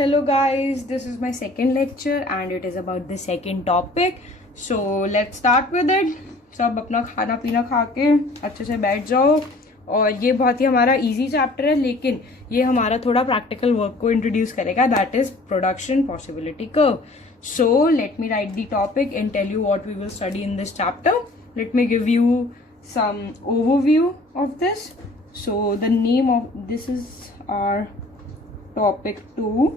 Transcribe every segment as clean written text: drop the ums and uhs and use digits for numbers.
Hello guys, this is my second lecture and it is about the second topic. So let's start with it. सब अपना खाना पीना खा के अच्छे से बैठ जाओ. और ये बहुत ही हमारा इजी चैप्टर है, लेकिन ये हमारा थोड़ा प्रैक्टिकल वर्क को इंट्रोड्यूस करेगा, that is production possibility curve. So let me write the topic and tell you what we will study in this chapter. Let me give you some overview of this. So the name of this is our topic 2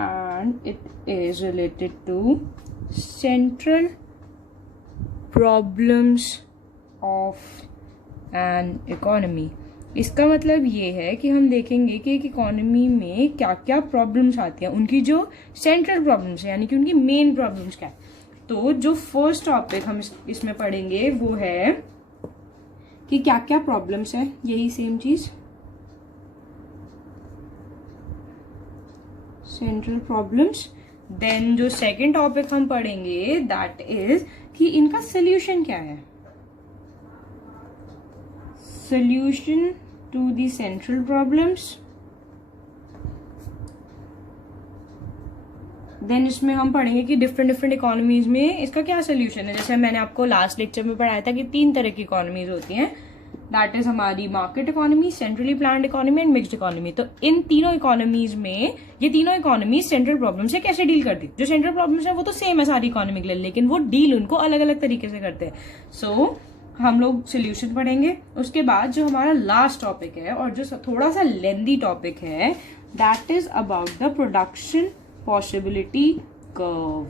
and it is related to central problems of an economy. इसका मतलब ये है कि हम देखेंगे कि एक economy में क्या क्या प्रॉब्लम्स आती हैं, उनकी जो सेंट्रल प्रॉब्लम्स है, यानी कि उनकी मेन प्रॉब्लम्स क्या है. तो जो फर्स्ट टॉपिक हम इसमें पढ़ेंगे वो है कि क्या क्या प्रॉब्लम्स है, यही सेम चीज सेंट्रल प्रॉब्लम्स. देन जो सेकंड टॉपिक हम पढ़ेंगे दैट इज कि इनका सोल्यूशन क्या है, solution to the central problems. Then इसमें हम पढ़ेंगे कि डिफरेंट इकोनॉमीज में इसका क्या सोल्यूशन है. जैसे मैंने आपको लास्ट लेक्चर में पढ़ाया था कि 3 तरह की इकोनॉमीज होती हैं, दैट इज हमारी market economy, centrally planned economy and mixed economy. तो इन तीनों इकोनॉमीज में ये तीनों इकोनॉमी सेंट्रल प्रॉब्लम से कैसे डील करती. जो सेंट्रल प्रॉब्लम्स है वो तो सेम है सारी इकोनॉमी के लिए, लेकिन वो डील उनको अलग अलग तरीके से करते हैं. सो हम लोग सोल्यूशन पढ़ेंगे. उसके बाद जो हमारा लास्ट टॉपिक है और जो थोड़ा सा लेंदी टॉपिक है that is about the production possibility curve.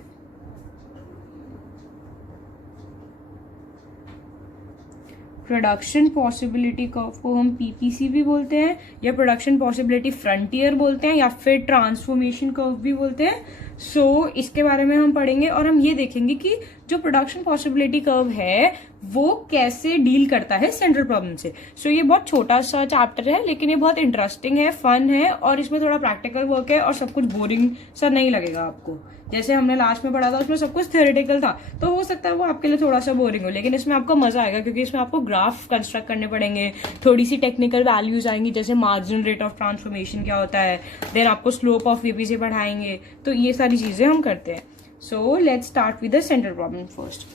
Production possibility curve को हम पीपीसी भी बोलते हैं, या प्रोडक्शन पॉसिबिलिटी फ्रंटियर बोलते हैं, या फिर ट्रांसफॉर्मेशन कर्व भी बोलते हैं. सो इसके बारे में हम पढ़ेंगे और हम ये देखेंगे कि जो प्रोडक्शन पॉसिबिलिटी कर्व है वो कैसे डील करता है सेंट्रल प्रॉब्लम से. सो ये बहुत छोटा सा चैप्टर है, लेकिन ये बहुत इंटरेस्टिंग है, फन है, और इसमें थोड़ा प्रैक्टिकल वर्क है और सब कुछ बोरिंग सा नहीं लगेगा आपको. जैसे हमने लास्ट में पढ़ा था उसमें सब कुछ थ्योरेटिकल था, तो हो सकता है वो आपके लिए थोड़ा सा बोरिंग हो, लेकिन इसमें आपको मजा आएगा क्योंकि इसमें आपको ग्राफ कंस्ट्रक्ट करने पड़ेंगे, थोड़ी सी टेक्निकल वैल्यूज आएंगी, जैसे मार्जिनल रेट ऑफ ट्रांसफॉर्मेशन क्या होता है, देन आपको स्लोप ऑफ वीपी से पढ़ाएंगे. तो ये सारी चीजें हम करते हैं. So let's start with the central problem first.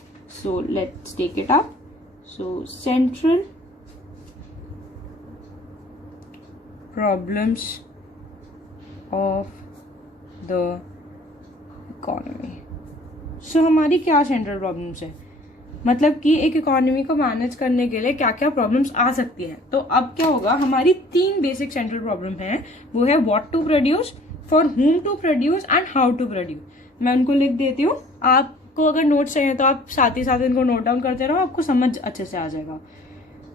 So let's take it up. So central problems of the economy. So हमारी क्या सेंट्रल प्रॉब्लम्स है, मतलब कि एक इकोनॉमी को मैनेज करने के लिए क्या क्या प्रॉब्लम्स आ सकती हैं. तो अब क्या होगा, हमारी 3 बेसिक सेंट्रल प्रॉब्लम हैं. वो है what to produce, for whom to produce and how to produce. मैं उनको लिख देती हूँ, आपको अगर नोट्स चाहिए तो आप साथ ही साथ इनको नोट डाउन करते रहो, आपको समझ अच्छे से आ जाएगा.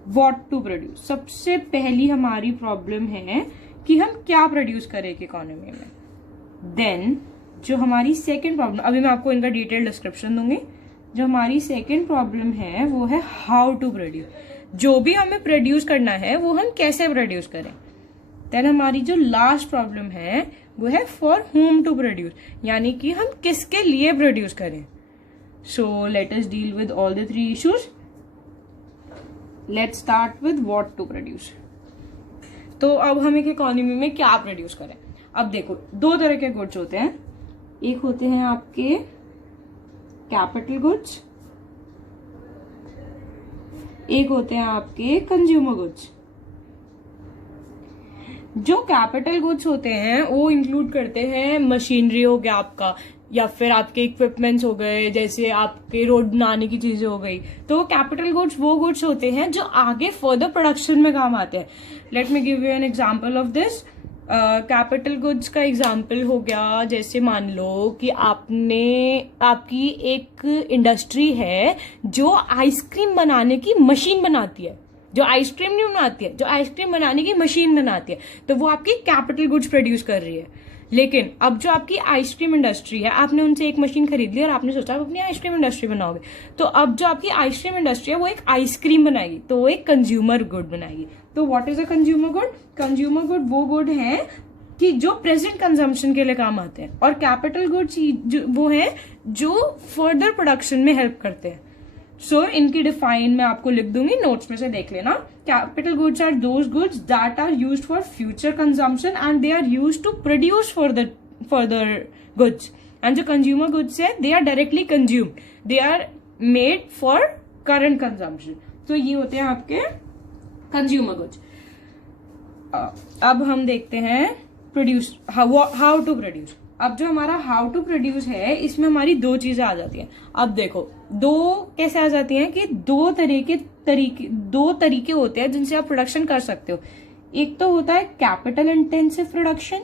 व्हाट टू प्रोड्यूस, सबसे पहली हमारी प्रॉब्लम है कि हम क्या प्रोड्यूस करें एक इकोनॉमी में. देन जो हमारी सेकेंड प्रॉब्लम, अभी मैं आपको इनका डिटेल डिस्क्रिप्शन दूंगी. जो हमारी सेकेंड प्रॉब्लम है वो है हाउ टू प्रोड्यूस, जो भी हमें प्रोड्यूस करना है वो हम कैसे प्रोड्यूस करें. देन हमारी जो लास्ट प्रॉब्लम है वो है फॉर whom टू प्रोड्यूस, यानी कि हम किसके लिए प्रोड्यूस करें. So let us deal with all the 3 issues. Let's start with what to produce. तो अब हम एक इकोनॉमी में क्या प्रोड्यूस करें. अब देखो, 2 तरह के गुड्स होते हैं. एक होते हैं आपके कैपिटल गुड्स, एक होते हैं आपके कंज्यूमर गुड्स. जो कैपिटल गुड्स होते हैं वो इंक्लूड करते हैं मशीनरी हो गया आपका, या फिर आपके इक्विपमेंट्स हो गए, जैसे आपके रोड बनाने की चीजें हो गई. तो कैपिटल गुड्स वो गुड्स होते हैं जो आगे फर्दर प्रोडक्शन में काम आते हैं. Let me give you an example of this. Capital goods का एग्जाम्पल हो गया, जैसे मान लो कि आपकी एक इंडस्ट्री है जो आइसक्रीम बनाने की मशीन बनाती है, जो आइसक्रीम नहीं बनाती है, जो आइसक्रीम बनाने की मशीन बनाती है, तो वो आपकी कैपिटल गुड्स प्रोड्यूस कर रही है. लेकिन अब जो आपकी आइसक्रीम इंडस्ट्री है, आपने उनसे एक मशीन खरीद ली और आपने सोचा आप अपनी आइसक्रीम इंडस्ट्री बनाओगे. तो अब जो आपकी आइसक्रीम इंडस्ट्री है वो एक आइसक्रीम बनाएगी, तो वो एक कंज्यूमर गुड बनाएगी. तो what is a consumer good. Consumer good वो गुड है कि जो प्रेजेंट कंजम्पशन के लिए काम आते हैं, और कैपिटल गुड्स वो है जो फर्दर प्रोडक्शन में हेल्प करते हैं. सो इनकी डिफाइन मैं आपको लिख दूंगी, नोट्स में से देख लेना. Capital goods are those goods that are used for future consumption and they are used to produce further further goods, and जो कंज्यूमर गुड्स है they are directly consumed, they are made for current consumption. तो ये होते हैं आपके consumer goods. अब हम देखते हैं प्रोड्यूस, हाउ टू प्रोड्यूस। अब जो हमारा हाउ टू प्रोड्यूस है इसमें हमारी दो चीजें आ जाती हैं। अब देखो दो कैसे आ जाती हैं कि दो तरीके होते हैं जिनसे आप प्रोडक्शन कर सकते हो। एक तो होता है कैपिटल इंटेंसिव प्रोडक्शन,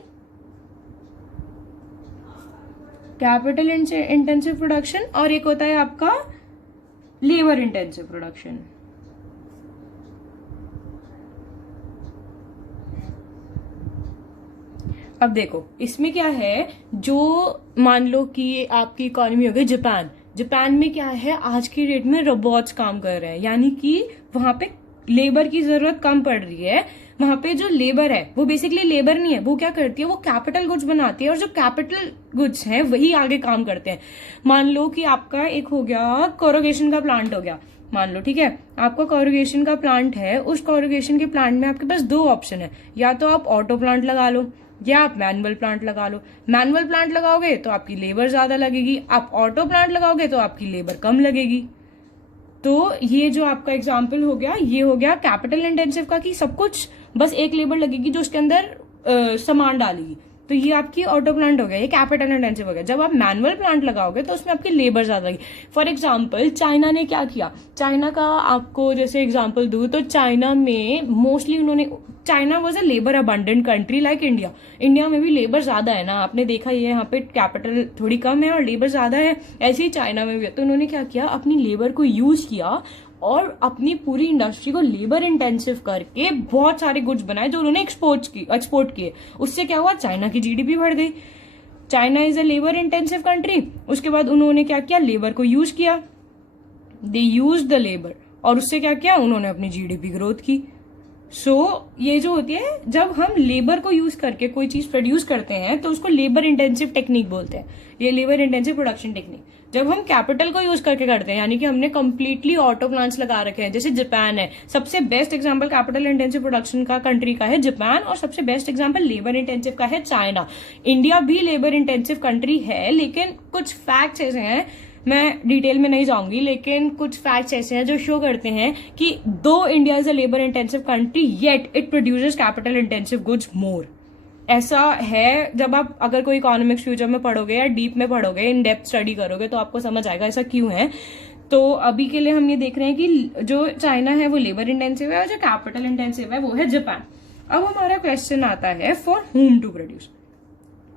और एक होता है आपका लेबर इंटेंसिव प्रोडक्शन। अब देखो इसमें क्या है, जो मान लो कि आपकी इकोनॉमी हो गई जापान में क्या है आज की डेट में रोबोट्स काम कर रहे हैं, यानी कि वहां पे लेबर की जरूरत कम पड़ रही है। वहां पे जो लेबर है वो बेसिकली लेबर नहीं है, वो क्या करती है, वो कैपिटल गुड्स बनाती है, और जो कैपिटल गुड्स हैं वही आगे काम करते हैं। मान लो कि आपका एक हो गया कोरोगेशन का प्लांट हो गया, मान लो ठीक है, आपका कोरोगेशन का प्लांट है। उस कोरोगेशन के प्लांट में आपके पास दो ऑप्शन है, या तो आप ऑटो प्लांट लगा लो या आप मैनुअल प्लांट लगा लो। मैनुअल प्लांट लगाओगे तो आपकी लेबर ज्यादा लगेगी, आप ऑटो प्लांट लगाओगे तो आपकी लेबर कम लगेगी। तो ये जो आपका एग्जाम्पल हो गया, ये हो गया कैपिटल इंटेंसिव का, कि सब कुछ बस एक लेबर लगेगी जो उसके अंदर सामान डालेगी। तो ये आपकी ऑटो प्लांट हो गया, ये कैपिटल इंटेंसिव हो गया। जब आप मैनुअल प्लांट लगाओगे तो उसमें आपकी लेबर ज्यादा लगेगी। फॉर एग्जाम्पल चाइना ने क्या किया, चाइना का आपको जैसे एग्जाम्पल दूं तो चाइना में मोस्टली उन्होंने, China was a labour abundant country like India. India में भी लेबर ज्यादा है ना, आपने देखा ये यहाँ पे कैपिटल थोड़ी कम है और लेबर ज्यादा है, ऐसे ही चाइना में भी है। तो उन्होंने क्या किया, अपनी लेबर को यूज किया और अपनी पूरी इंडस्ट्री को लेबर इंटेंसिव करके बहुत सारे गुड्स बनाए जो उन्होंने एक्सपोर्ट किए। उससे क्या हुआ, चाइना की जीडीपी बढ़ गई। China is a labour intensive country. उसके बाद उन्होंने क्या किया, लेबर को यूज किया, दे यूज द लेबर, और उससे क्या किया, उन्होंने अपनी जीडीपी ग्रोथ की। ये जो होती है, जब हम लेबर को यूज करके कोई चीज प्रोड्यूस करते हैं तो उसको लेबर इंटेंसिव टेक्निक बोलते हैं, ये लेबर इंटेंसिव प्रोडक्शन टेक्निक। जब हम कैपिटल को यूज करके करते हैं, यानी कि हमने कंप्लीटली ऑटो प्लांट्स लगा रखे हैं, जैसे जापान है, सबसे best example capital intensive production का कंट्री का है जापान, और सबसे बेस्ट एग्जांपल लेबर इंटेंसिव का है चाइना। इंडिया भी लेबर इंटेंसिव कंट्री है, लेकिन कुछ फैक्ट्स ऐसे हैं, मैं डिटेल में नहीं जाऊंगी, लेकिन कुछ फैक्ट्स ऐसे हैं जो शो करते हैं कि though India is a labour intensive country yet it produces capital intensive goods more. ऐसा है, जब आप अगर कोई इकोनॉमिक्स फ्यूचर में पढ़ोगे या डीप में पढ़ोगे, इन डेप्थ स्टडी करोगे तो आपको समझ आएगा ऐसा क्यों है। तो अभी के लिए हम ये देख रहे हैं कि जो चाइना है वो लेबर इंटेंसिव है और जो कैपिटल इंटेंसिव है वो है जापान। अब हमारा क्वेश्चन आता है फॉर होम टू प्रोड्यूस।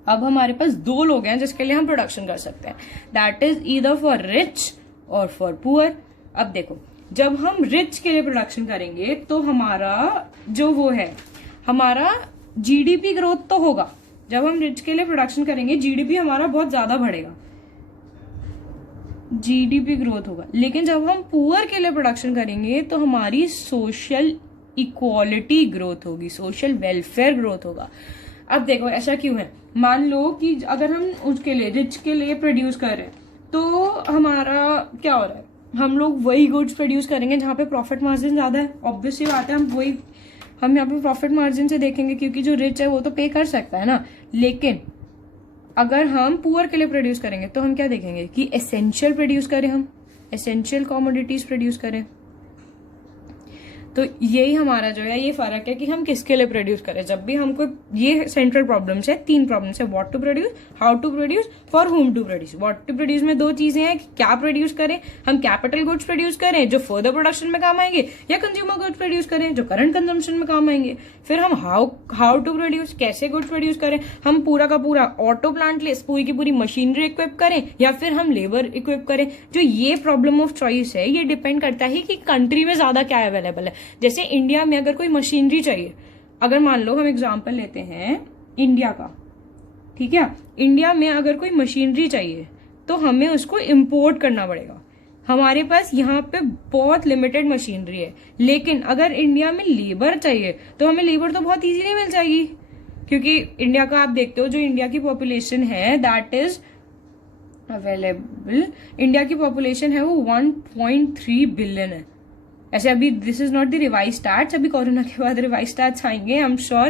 अब हमारे पास दो लोग हैं जिसके लिए हम प्रोडक्शन कर सकते हैं, that is either for rich और फॉर पुअर। अब देखो, जब हम रिच के लिए प्रोडक्शन करेंगे तो हमारा जो वो है, हमारा जीडीपी ग्रोथ तो होगा। जब हम रिच के लिए प्रोडक्शन करेंगे जीडीपी हमारा बहुत ज्यादा बढ़ेगा, जीडीपी ग्रोथ होगा। लेकिन जब हम पुअर के लिए प्रोडक्शन करेंगे तो हमारी सोशल इक्वालिटी ग्रोथ होगी, सोशल वेलफेयर ग्रोथ होगा। अब देखो ऐसा क्यों है, मान लो कि अगर हम उसके लिए रिच के लिए प्रोड्यूस कर रहे हैं तो हमारा क्या हो रहा है, हम लोग वही गुड्स प्रोड्यूस करेंगे जहां पे प्रॉफिट मार्जिन ज्यादा है। ऑब्वियसली बात है, हम यहाँ पे प्रॉफिट मार्जिन से देखेंगे क्योंकि जो रिच है वो तो पे कर सकता है ना। लेकिन अगर हम पुअर के लिए प्रोड्यूस करेंगे तो हम क्या देखेंगे कि एसेंशियल प्रोड्यूस करें, हम एसेंशियल कमोडिटीज प्रोड्यूस करें। तो यही हमारा जो है ये फर्क है कि हम किसके लिए प्रोड्यूस करें। जब भी हमको ये सेंट्रल प्रॉब्लम्स है, तीन प्रॉब्लम्स है, what to produce, how to produce, for home to produce. What to produce में दो चीजें हैं कि क्या प्रोड्यूस करें, हम कैपिटल गुड्स प्रोड्यूस करें जो फर्दर प्रोडक्शन में काम आएंगे, या कंज्यूमर गुड्स प्रोड्यूस करें जो करंट कंजम्पशन में काम आएंगे। फिर हम हाउ टू प्रोड्यूस, कैसे गुड्स प्रोड्यूस करें, हम पूरा का पूरा ऑटो प्लांट ले, पूरी की पूरी मशीनरी इक्विप करें या फिर हम लेबर इक्विप करें। जो ये प्रॉब्लम ऑफ चॉइस है ये डिपेंड करता है कि कंट्री में ज्यादा क्या अवेलेबल है। जैसे इंडिया में अगर कोई मशीनरी चाहिए, अगर मान लो हम एग्जांपल लेते हैं इंडिया का, ठीक है, इंडिया में अगर कोई मशीनरी चाहिए तो हमें उसको इंपोर्ट करना पड़ेगा। हमारे पास यहाँ पे बहुत लिमिटेड मशीनरी है, लेकिन अगर इंडिया में लेबर चाहिए तो हमें लेबर तो बहुत इजीली मिल जाएगी, क्योंकि इंडिया का आप देखते हो जो इंडिया की पॉपुलेशन है दैट इज अवेलेबल, इंडिया की पॉपुलेशन है वो 1.3 बिलियन है। ऐसे अभी this is not the revise stats, अभी कोरोना के बाद रिवाइज स्टैट्स आएंगे, आई एम श्योर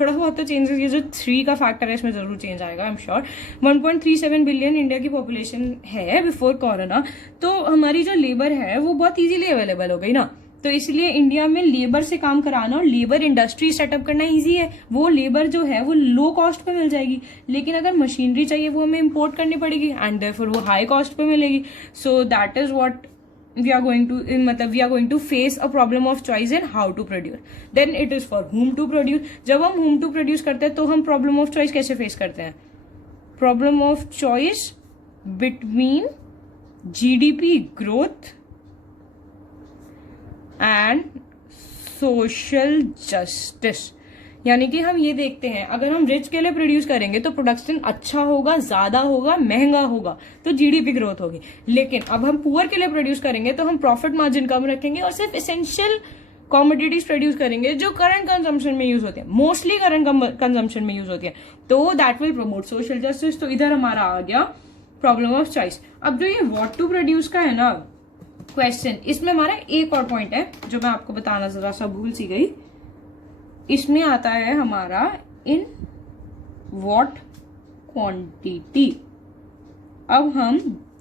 थोड़ा बहुत तो चेंजेस, ये जो 3 का फैक्टर है इसमें जरूर चेंज आएगा, I am sure. 1.37 billion India की पॉपुलेशन है बिफोर कोरोना, तो हमारी जो लेबर है वो बहुत इजीली अवेलेबल हो गई ना, तो इसलिए इंडिया में लेबर से काम कराना और लेबर इंडस्ट्री सेटअप करना इजी है। वो लेबर जो है वो लो कॉस्ट पे मिल जाएगी, लेकिन अगर मशीनरी चाहिए वो हमें इंपोर्ट करनी पड़ेगी एंड देयरफॉर वो हाई कॉस्ट पे मिलेगी। सो that is what we are going to मतलब we are going to face a problem of choice in how to produce. Then it is for whom to produce. जब हम whom to produce करते हैं तो हम problem of choice कैसे face करते हैं? Problem of choice between GDP growth and social justice. यानी कि हम ये देखते हैं अगर हम रिच के लिए प्रोड्यूस करेंगे तो प्रोडक्शन अच्छा होगा, ज्यादा होगा, महंगा होगा, तो जीडीपी ग्रोथ होगी। लेकिन अब हम पुअर के लिए प्रोड्यूस करेंगे तो हम प्रॉफिट मार्जिन कम रखेंगे और सिर्फ एसेंशियल कॉमोडिटीज प्रोड्यूस करेंगे जो करंट कंजम्पशन में यूज होते हैं, मोस्टली करंट कंजम्पशन में यूज होती है, तो that will promote social justice. तो इधर हमारा आ गया प्रॉब्लम ऑफ चॉइस। अब जो ये व्हाट टू प्रोड्यूस का है ना क्वेश्चन, इसमें हमारा एक और पॉइंट है जो मैं आपको बताना जरा सा भूल सी गई। इसमें आता है हमारा इन व्हाट क्वांटिटी। अब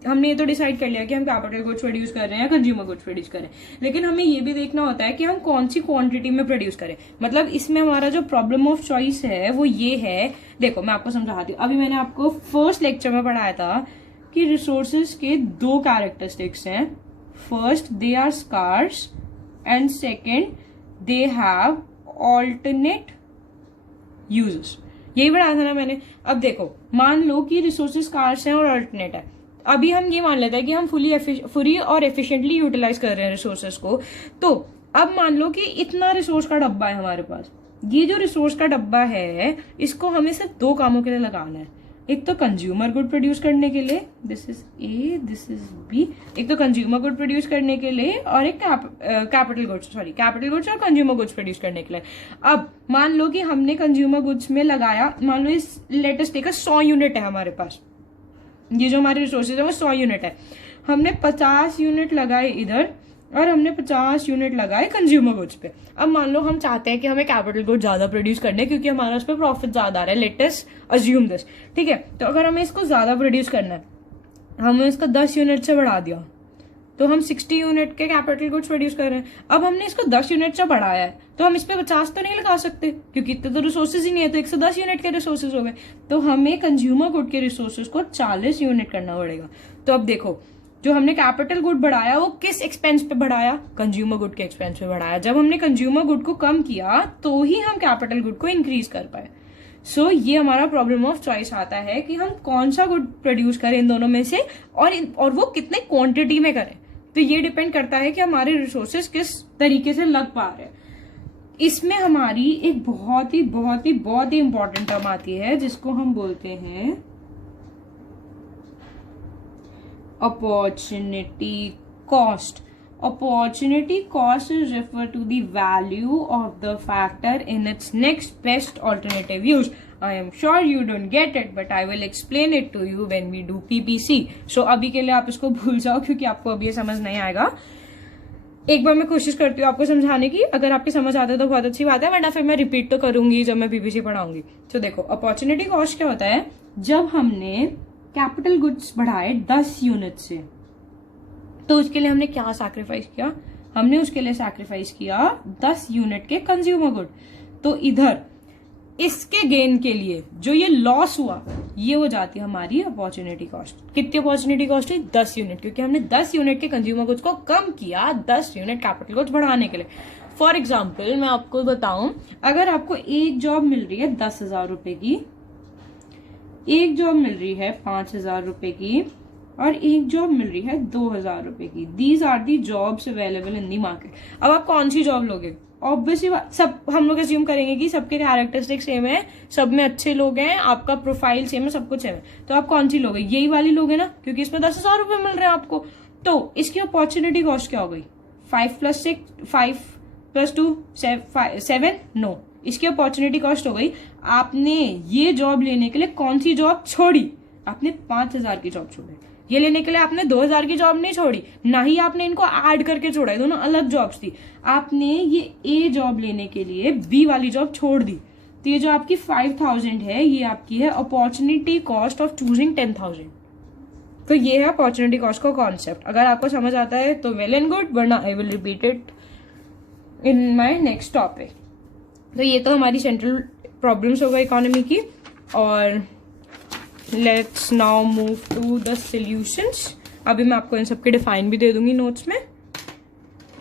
हमने ये तो डिसाइड कर लिया कि हम कैपिटल गुड्स प्रोड्यूस कर रहे हैं, कंज्यूमर गुड्स प्रोड्यूस कर रहे हैं, लेकिन हमें ये भी देखना होता है कि हम कौन सी क्वांटिटी में प्रोड्यूस करें। मतलब इसमें हमारा जो प्रॉब्लम ऑफ चॉइस है वो ये है, देखो मैं आपको समझाती हूँ। अभी मैंने आपको फर्स्ट लेक्चर में पढ़ाया था कि रिसोर्सेज के 2 कैरेक्टरिस्टिक्स हैं। First, they are scarce and second, they have alternate uses. यही पढ़ाया था ना मैंने। अब देखो, मान लो कि रिसोर्सेज स्कार्स हैं और ऑल्टरनेट है। अभी हम ये मान लेते हैं कि हम फुली और एफिशिएंटली यूटिलाइज कर रहे हैं रिसोर्सेज को। तो अब मान लो कि इतना रिसोर्स का डब्बा है हमारे पास। ये जो रिसोर्स का डब्बा है इसको हमें सिर्फ 2 कामों के लिए लगाना है। एक तो कंज्यूमर गुड प्रोड्यूस करने के लिए, this is a, this is B. एक तो कंज्यूमर गुड प्रोड्यूस करने के लिए और एक कैपिटल गुड्स और कंज्यूमर गुड्स प्रोड्यूस करने के लिए। अब मान लो कि हमने कंज्यूमर गुड्स में लगाया, मान लो इस लेटेस्ट टेक 100 यूनिट है हमारे पास, ये जो हमारे रिसोर्सेज है वो 100 यूनिट है। हमने 50 यूनिट लगाए इधर और हमने 50 यूनिट लगाए कंज्यूमर गुड्स पे। अब मान लो हम चाहते हैं कि हमें कैपिटल गुड्स ज्यादा प्रोड्यूस करने क्योंकि हमारा उस पर प्रॉफिट ज्यादा आ रहा है, लेट अस अज्यूम दिस, ठीक है। तो अगर हमें इसको ज्यादा प्रोड्यूस करना है, हमने इसको 10 यूनिट से बढ़ा दिया तो हम 60 यूनिट के कैपिटल गुड्स प्रोड्यूस कर रहे हैं। अब हमने इसको 10 यूनिट से बढ़ाया है तो हम इस पे 50 तो नहीं लगा सकते क्योंकि इतने तो रिसोर्सेज ही नहीं है, तो 110 यूनिट के रिसोर्सेज हो गए। तो हमें कंज्यूमर गुड के रिसोर्सेज को 40 यूनिट करना पड़ेगा। तो अब देखो, जो हमने कैपिटल गुड बढ़ाया वो किस एक्सपेंस पे बढ़ाया? कंज्यूमर गुड के एक्सपेंस पे बढ़ाया। जब हमने कंज्यूमर गुड को कम किया तो ही हम कैपिटल गुड को इंक्रीज कर पाए। सो ये हमारा प्रॉब्लम ऑफ चॉइस आता है कि हम कौन सा गुड प्रोड्यूस करें इन दोनों में से और वो कितने क्वांटिटी में करें। तो ये डिपेंड करता है कि हमारे रिसोर्सेज किस तरीके से लग पा रहे हैं। इसमें हमारी एक बहुत ही इंपॉर्टेंट टर्म आती है जिसको हम बोलते हैं opportunity cost. Opportunity cost is referred to the value of the factor in its next best alternative use. I am sure you don't get it, but I will explain it to you when we do PPC. So अभी के लिए आप इसको भूल जाओ क्योंकि आपको अभी ये समझ नहीं आएगा। एक बार मैं कोशिश करती हूँ आपको समझाने की, अगर आपकी समझ आता है तो बहुत अच्छी बात है, वरना फिर मैं रिपीट तो करूंगी जब मैं PPC पढ़ाऊंगी। तो देखो, अपॉर्चुनिटी कॉस्ट क्या होता है? जब हमने कैपिटल गुड्स बढ़ाए 10 यूनिट से, तो उसके लिए हमने क्या सैक्रिफाइस किया? हमने उसके लिए सैक्रिफाइस किया 10 यूनिट के कंज्यूमर गुड। तो इधर इसके गेन के लिए जो ये लॉस हुआ ये हो जाती है हमारी अपॉर्चुनिटी कॉस्ट। कितनी अपॉर्चुनिटी कॉस्ट हुई? 10 यूनिट, क्योंकि हमने 10 यूनिट के कंज्यूमर गुड्स को कम किया 10 यूनिट कैपिटल गुड्स बढ़ाने के लिए। फॉर एग्जाम्पल मैं आपको बताऊं, अगर आपको एक जॉब मिल रही है 10,000 रुपए की, एक जॉब मिल रही है 5,000 रुपए की और एक जॉब मिल रही है 2,000 रुपए की। These are the jobs available in the market. अब आप कौन सी जॉब लोगे? ऑब्वियसली सब हम लोग अज्यूम करेंगे कि सबके कैरेक्टरिस्टिक सेम है, सब में अच्छे लोग हैं, आपका प्रोफाइल सेम है, सब कुछ सेम है, तो आप कौन सी लोगे? यही वाली लोगे ना, क्योंकि इसमें 10,000 रुपए मिल रहे हैं आपको। तो इसकी अपॉर्चुनिटी कॉस्ट क्या हो गई? 5 + 2 7? नो, इसकी अपॉर्चुनिटी कॉस्ट हो गई, आपने ये जॉब लेने के लिए कौन सी जॉब छोड़ी? आपने 5,000 की जॉब छोड़ी। ये लेने के लिए आपने 2,000 की जॉब नहीं छोड़ी, ना ही आपने इनको ऐड करके छोड़ा, दोनों अलग जॉब्स थी। आपने ये ए जॉब लेने के लिए बी वाली जॉब छोड़ दी। तो ये जो आपकी 5000 है ये आपकी है अपॉर्चुनिटी कॉस्ट ऑफ चूजिंग 10,000। तो ये है अपॉर्चुनिटी कॉस्ट का कॉन्सेप्ट। अगर आपको समझ आता है तो वेल एंड गुड, वरना I will repeat it in my next topic. तो ये तो हमारी सेंट्रल प्रॉब्लम्स हो गई इकोनॉमी की, और let's now move to the solutions. अभी मैं आपको इन सबके डिफाइन भी दे दूंगी नोट्स में।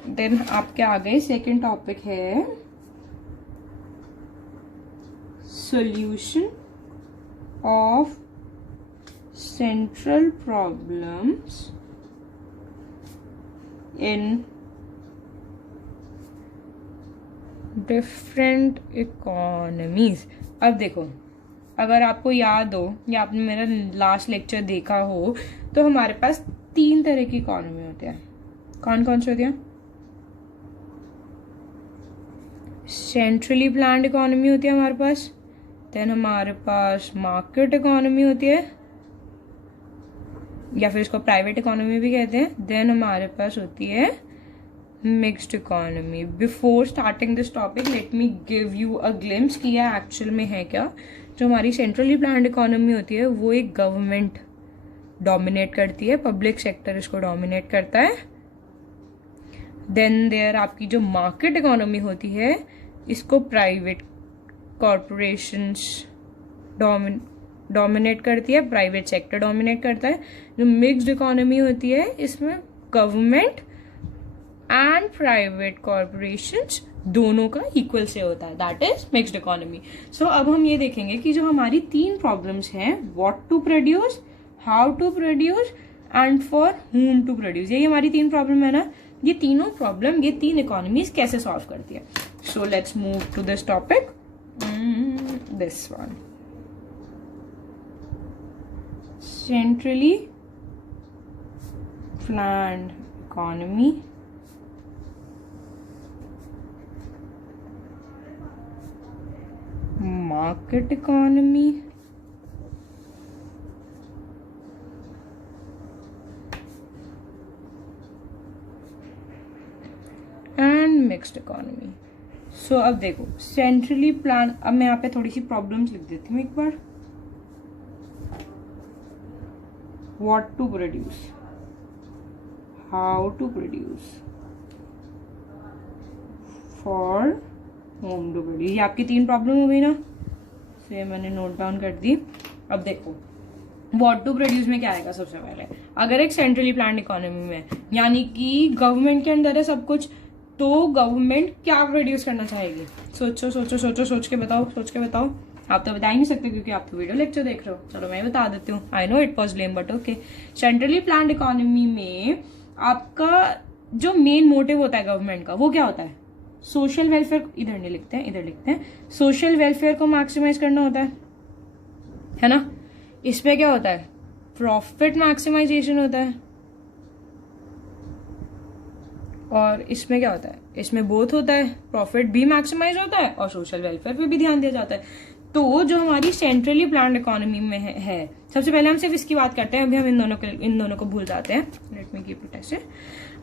देन आपके आ गए सेकेंड टॉपिक है solution of central problems in different economies। अब देखो, अगर आपको याद हो या आपने मेरा लास्ट लेक्चर देखा हो तो हमारे पास 3 तरह की इकोनॉमी होती है। कौन कौन सी होती है? सेंट्रली प्लान्ड इकोनॉमी होती है हमारे पास, देन हमारे पास मार्केट इकोनॉमी होती है या फिर इसको प्राइवेट इकोनॉमी भी कहते हैं, देन हमारे पास होती है mixed economy. Before starting this topic let me give you a glimpse कि यह एक्चुअल में है क्या। जो हमारी सेंट्रली प्लान्ड इकोनॉमी होती है वो एक गवर्नमेंट डोमिनेट करती है, पब्लिक सेक्टर इसको डोमिनेट करता है। देन देयर आपकी जो मार्केट इकोनॉमी होती है इसको प्राइवेट कॉरपोरेशंस डोमिनेट करती है, प्राइवेट सेक्टर डोमिनेट करता है। जो मिक्स्ड इकोनॉमी होती है इसमें गवर्नमेंट एंड प्राइवेट कॉरपोरेशंस दोनों का इक्वल से होता है, दैट इज मिक्स्ड इकोनॉमी। सो अब हम ये देखेंगे कि जो हमारी 3 प्रॉब्लम्स हैं, what to produce, how to produce and for whom to produce, यही हमारी 3 प्रॉब्लम है ना। ये तीनों प्रॉब्लम, ये 3 इकोनॉमीज कैसे सॉल्व करती है। So let's move to this topic, this one, centrally planned economy market economy and mixed economy। So अब देखो सेंट्रली प्लान, अब मैं यहाँ पे थोड़ी सी प्रॉब्लम्स लिख देती हूँ एक बार। What to produce, how to produce, for whom to produce, ये आपकी 3 प्रॉब्लम हो गई ना। तो मैंने नोट डाउन कर दी। अब देखो व्हाट टू प्रोड्यूस में क्या आएगा। सबसे पहले अगर एक सेंट्रली प्लान्ड इकोनॉमी में, यानी कि गवर्नमेंट के अंदर है सब कुछ, तो गवर्नमेंट क्या प्रोड्यूस करना चाहेगी? सोचो सोचो सोचो, सोच के बताओ, सोच के बताओ। आप तो बता ही नहीं सकते क्योंकि आप तो वीडियो लेक्चर देख रहे हो। चलो मैं बता देती हूँ, I know it was lame but okay. Centrally planned economy में आपका जो मेन मोटिव होता है गवर्नमेंट का वो क्या होता है? सोशल वेलफेयर, इधर नहीं लिखते हैं, इधर लिखते हैं, सोशल वेलफेयर को मैक्सिमाइज करना होता है ना। इसमें क्या होता है? प्रॉफिट मैक्सिमाइजेशन होता है। और इसमें क्या होता है? इसमें बोथ होता है, प्रॉफिट भी मैक्सिमाइज होता है और सोशल वेलफेयर पे भी ध्यान दिया जाता है। तो जो हमारी सेंट्रली प्लान्ड इकोनॉमी में है, सबसे पहले हम सिर्फ इसकी बात करते हैं, अभी हम इन दोनों को भूल जाते हैं। लेट मी कीप इट ऐसे।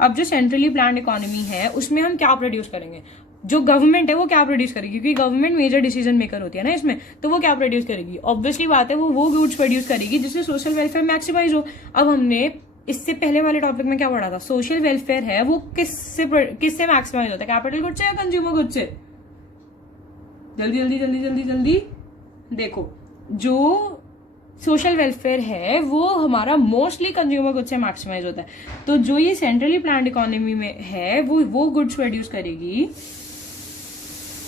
अब जो सेंट्रली प्लान्ड इकोनॉमी है उसमें हम क्या प्रोड्यूस करेंगे? जो गवर्नमेंट है वो क्या प्रोड्यूस करेगी, क्योंकि गवर्नमेंट मेजर डिसीजन मेकर होती है ना इसमें, तो वो क्या प्रोड्यूस करेगी? ऑब्वियसली बात है वो गुड्स प्रोड्यूस करेगी जिससे सोशल वेलफेयर मैक्सिमाइज हो। अब हमने इससे पहले वाले टॉपिक में क्या पढ़ा था? सोशल वेलफेयर है वो किससे मैक्सिमाइज होता है? कैपिटल गुड्स से या कंज्यूमर गुड्स से? जल्दी जल्दी जल्दी जल्दी जल्दी देखो, जो सोशल वेलफेयर है वो हमारा मोस्टली कंज्यूमर गुड्स से मैक्सिमाइज होता है। तो जो ये सेंट्रली प्लान्ड इकोनॉमी में है वो गुड्स प्रोड्यूस करेगी।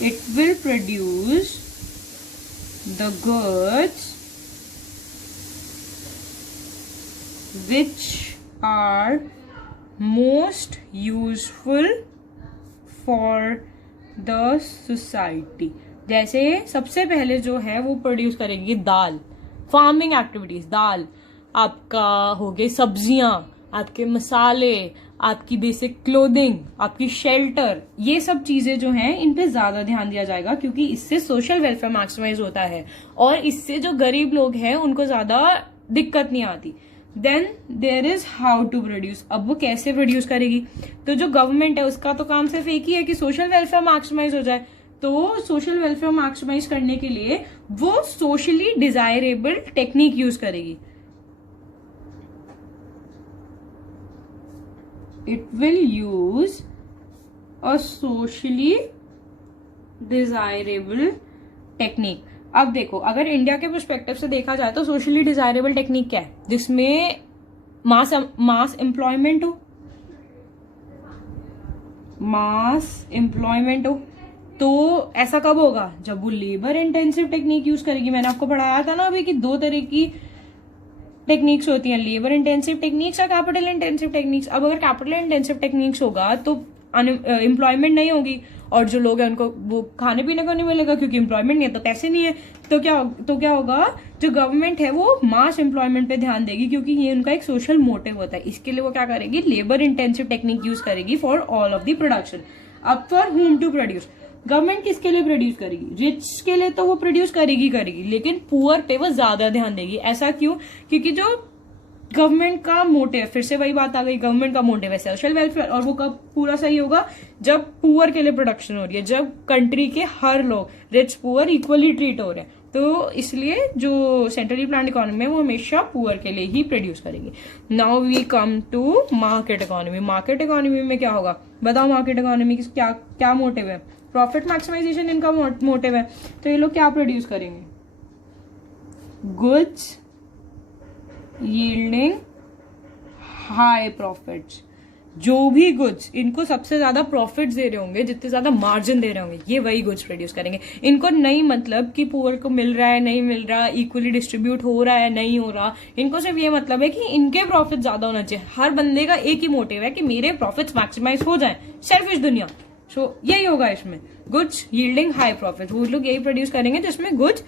It will produce the goods which are most useful for the society। जैसे सबसे पहले जो है वो प्रोड्यूस करेगी दाल, फार्मिंग एक्टिविटीज, दाल आपका हो गई, सब्जियां, आपके मसाले, आपकी बेसिक क्लोथिंग, आपकी शेल्टर, ये सब चीजें जो हैं इन पे ज्यादा ध्यान दिया जाएगा क्योंकि इससे सोशल वेलफेयर मैक्सिमाइज होता है और इससे जो गरीब लोग हैं उनको ज्यादा दिक्कत नहीं आती। Then there is how to produce. अब वो कैसे प्रोड्यूस करेगी? तो जो गवर्नमेंट है उसका तो काम सिर्फ एक ही है कि सोशल वेलफेयर मैक्सिमाइज हो जाए। तो सोशल वेलफेयर मैक्सिमाइज करने के लिए वो सोशली डिजायरेबल टेक्निक यूज करेगी. It will use a socially desirable technique. अब देखो, अगर इंडिया के पर्सपेक्टिव से देखा जाए तो सोशली डिजायरेबल टेक्निक क्या है? जिसमें मास एम्प्लॉयमेंट हो. मास एम्प्लॉयमेंट हो तो ऐसा कब होगा? जब वो लेबर इंटेंसिव टेक्निक यूज करेगी. मैंने आपको पढ़ाया था ना अभी कि 2 तरह की टेक्निक्स होती हैं, लेबर इंटेंसिव टेक्निक्स या कैपिटल इंटेंसिव टेक्निक्स. अब अगर कैपिटल इंटेंसिव टेक्निक्स होगा तो एम्प्लॉयमेंट नहीं होगी और जो लोग हैं उनको वो खाने पीने को नहीं मिलेगा क्योंकि एम्प्लॉयमेंट नहीं है, तो पैसे नहीं है. तो क्या होगा? जो गवर्नमेंट है वो मास एम्प्लॉयमेंट पे ध्यान देगी क्योंकि ये उनका एक सोशल मोटिव होता है. इसके लिए वो क्या करेगी? लेबर इंटेंसिव टेक्निक यूज करेगी for all of the production. अब for home to produce, government किसके लिए प्रोड्यूस करेगी? रिच के लिए तो वो प्रोड्यूस करेगी, लेकिन पुअर पे वो ज्यादा ध्यान देगी. ऐसा क्यों? क्योंकि जो गवर्नमेंट का मोटिव, फिर से वही बात आ गई, गवर्नमेंट का मोटिव है सोशल वेलफेयर. और वो कब पूरा सही होगा? जब पुअर के लिए प्रोडक्शन हो रही है, जब कंट्री के हर लोग रिच पुअर इक्वली ट्रीट हो रहे हैं. तो इसलिए जो सेंट्रली प्लान्ड इकोनॉमी है वो हमेशा पुअर के लिए ही प्रोड्यूस करेगी. Now we come to market economy. Market economy में क्या होगा? बताओ, मार्केट इकोनॉमी की क्या मोटिव है? प्रॉफिट मैक्सिमाइजेशन इनका मोटिव है. तो ये लोग क्या प्रोड्यूस करेंगे? Goods yielding high profits. जो भी गुड्स इनको सबसे ज्यादा प्रॉफिट्स दे रहे होंगे, जितने ज्यादा मार्जिन दे रहे होंगे, ये वही गुड्स प्रोड्यूस करेंगे. इनको नहीं मतलब कि पुअर को मिल रहा है नहीं मिल रहा, इक्वली डिस्ट्रीब्यूट हो रहा है नहीं हो रहा. इनको सिर्फ ये मतलब है कि इनके प्रॉफिट ज्यादा होना चाहिए. हर बंदे का एक ही मोटिव है कि मेरे प्रॉफिट्स मैक्सिमाइज हो जाए. सेल्फिश दुनिया. सो यही होगा इसमें, गुड्स यील्डिंग हाई प्रॉफिट. वो लोग यही प्रोड्यूस करेंगे जिसमें गुड्स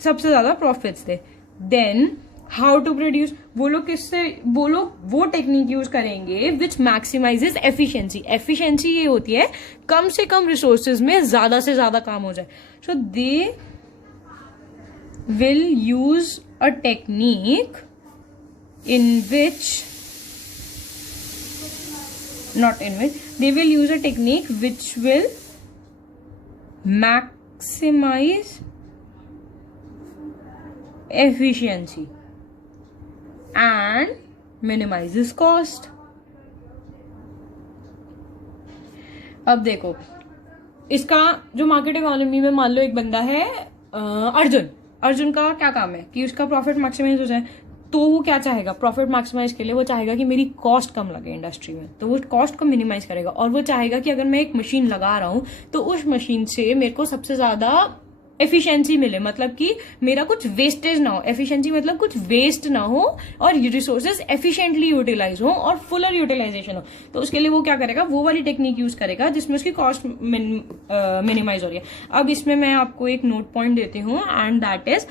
सबसे ज्यादा प्रॉफिट्स थे. देन हाउ टू प्रोड्यूस, वो लोग वो टेक्निक यूज करेंगे विच मैक्सिमाइजेस एफिशिएंसी. एफिशिएंसी ये होती है कम से कम रिसोर्सेज में ज्यादा से ज्यादा काम हो जाए. So they will use a technique in which they will use a technique which will maximize efficiency and minimizes cost. अब देखो, इसका जो मार्केट इकोनॉमी में मान लो एक बंदा है अर्जुन का क्या काम है कि उसका प्रॉफिट मैक्सिमाइज हो जाए. तो वो क्या चाहेगा? प्रॉफिट मैक्सिमाइज के लिए वो चाहेगा कि मेरी कॉस्ट कम लगे इंडस्ट्री में, तो वो कॉस्ट को मिनिमाइज करेगा. और वो चाहेगा कि अगर मैं एक मशीन लगा रहा हूं तो उस मशीन से मेरे को सबसे ज्यादा एफिशिएंसी मिले, मतलब कि मेरा कुछ वेस्टेज ना हो. एफिशिएंसी मतलब कुछ वेस्ट ना हो और रिसोर्सेज एफिशिएंटली यूटिलाइज हो और फुलर यूटिलाइजेशन हो. तो उसके लिए वो क्या करेगा? वो वाली टेक्निक यूज करेगा जिसमें उसकी कॉस्ट मिनिमाइज हो रही है. अब इसमें मैं आपको एक नोट पॉइंट देती हूँ एंड दैट इज,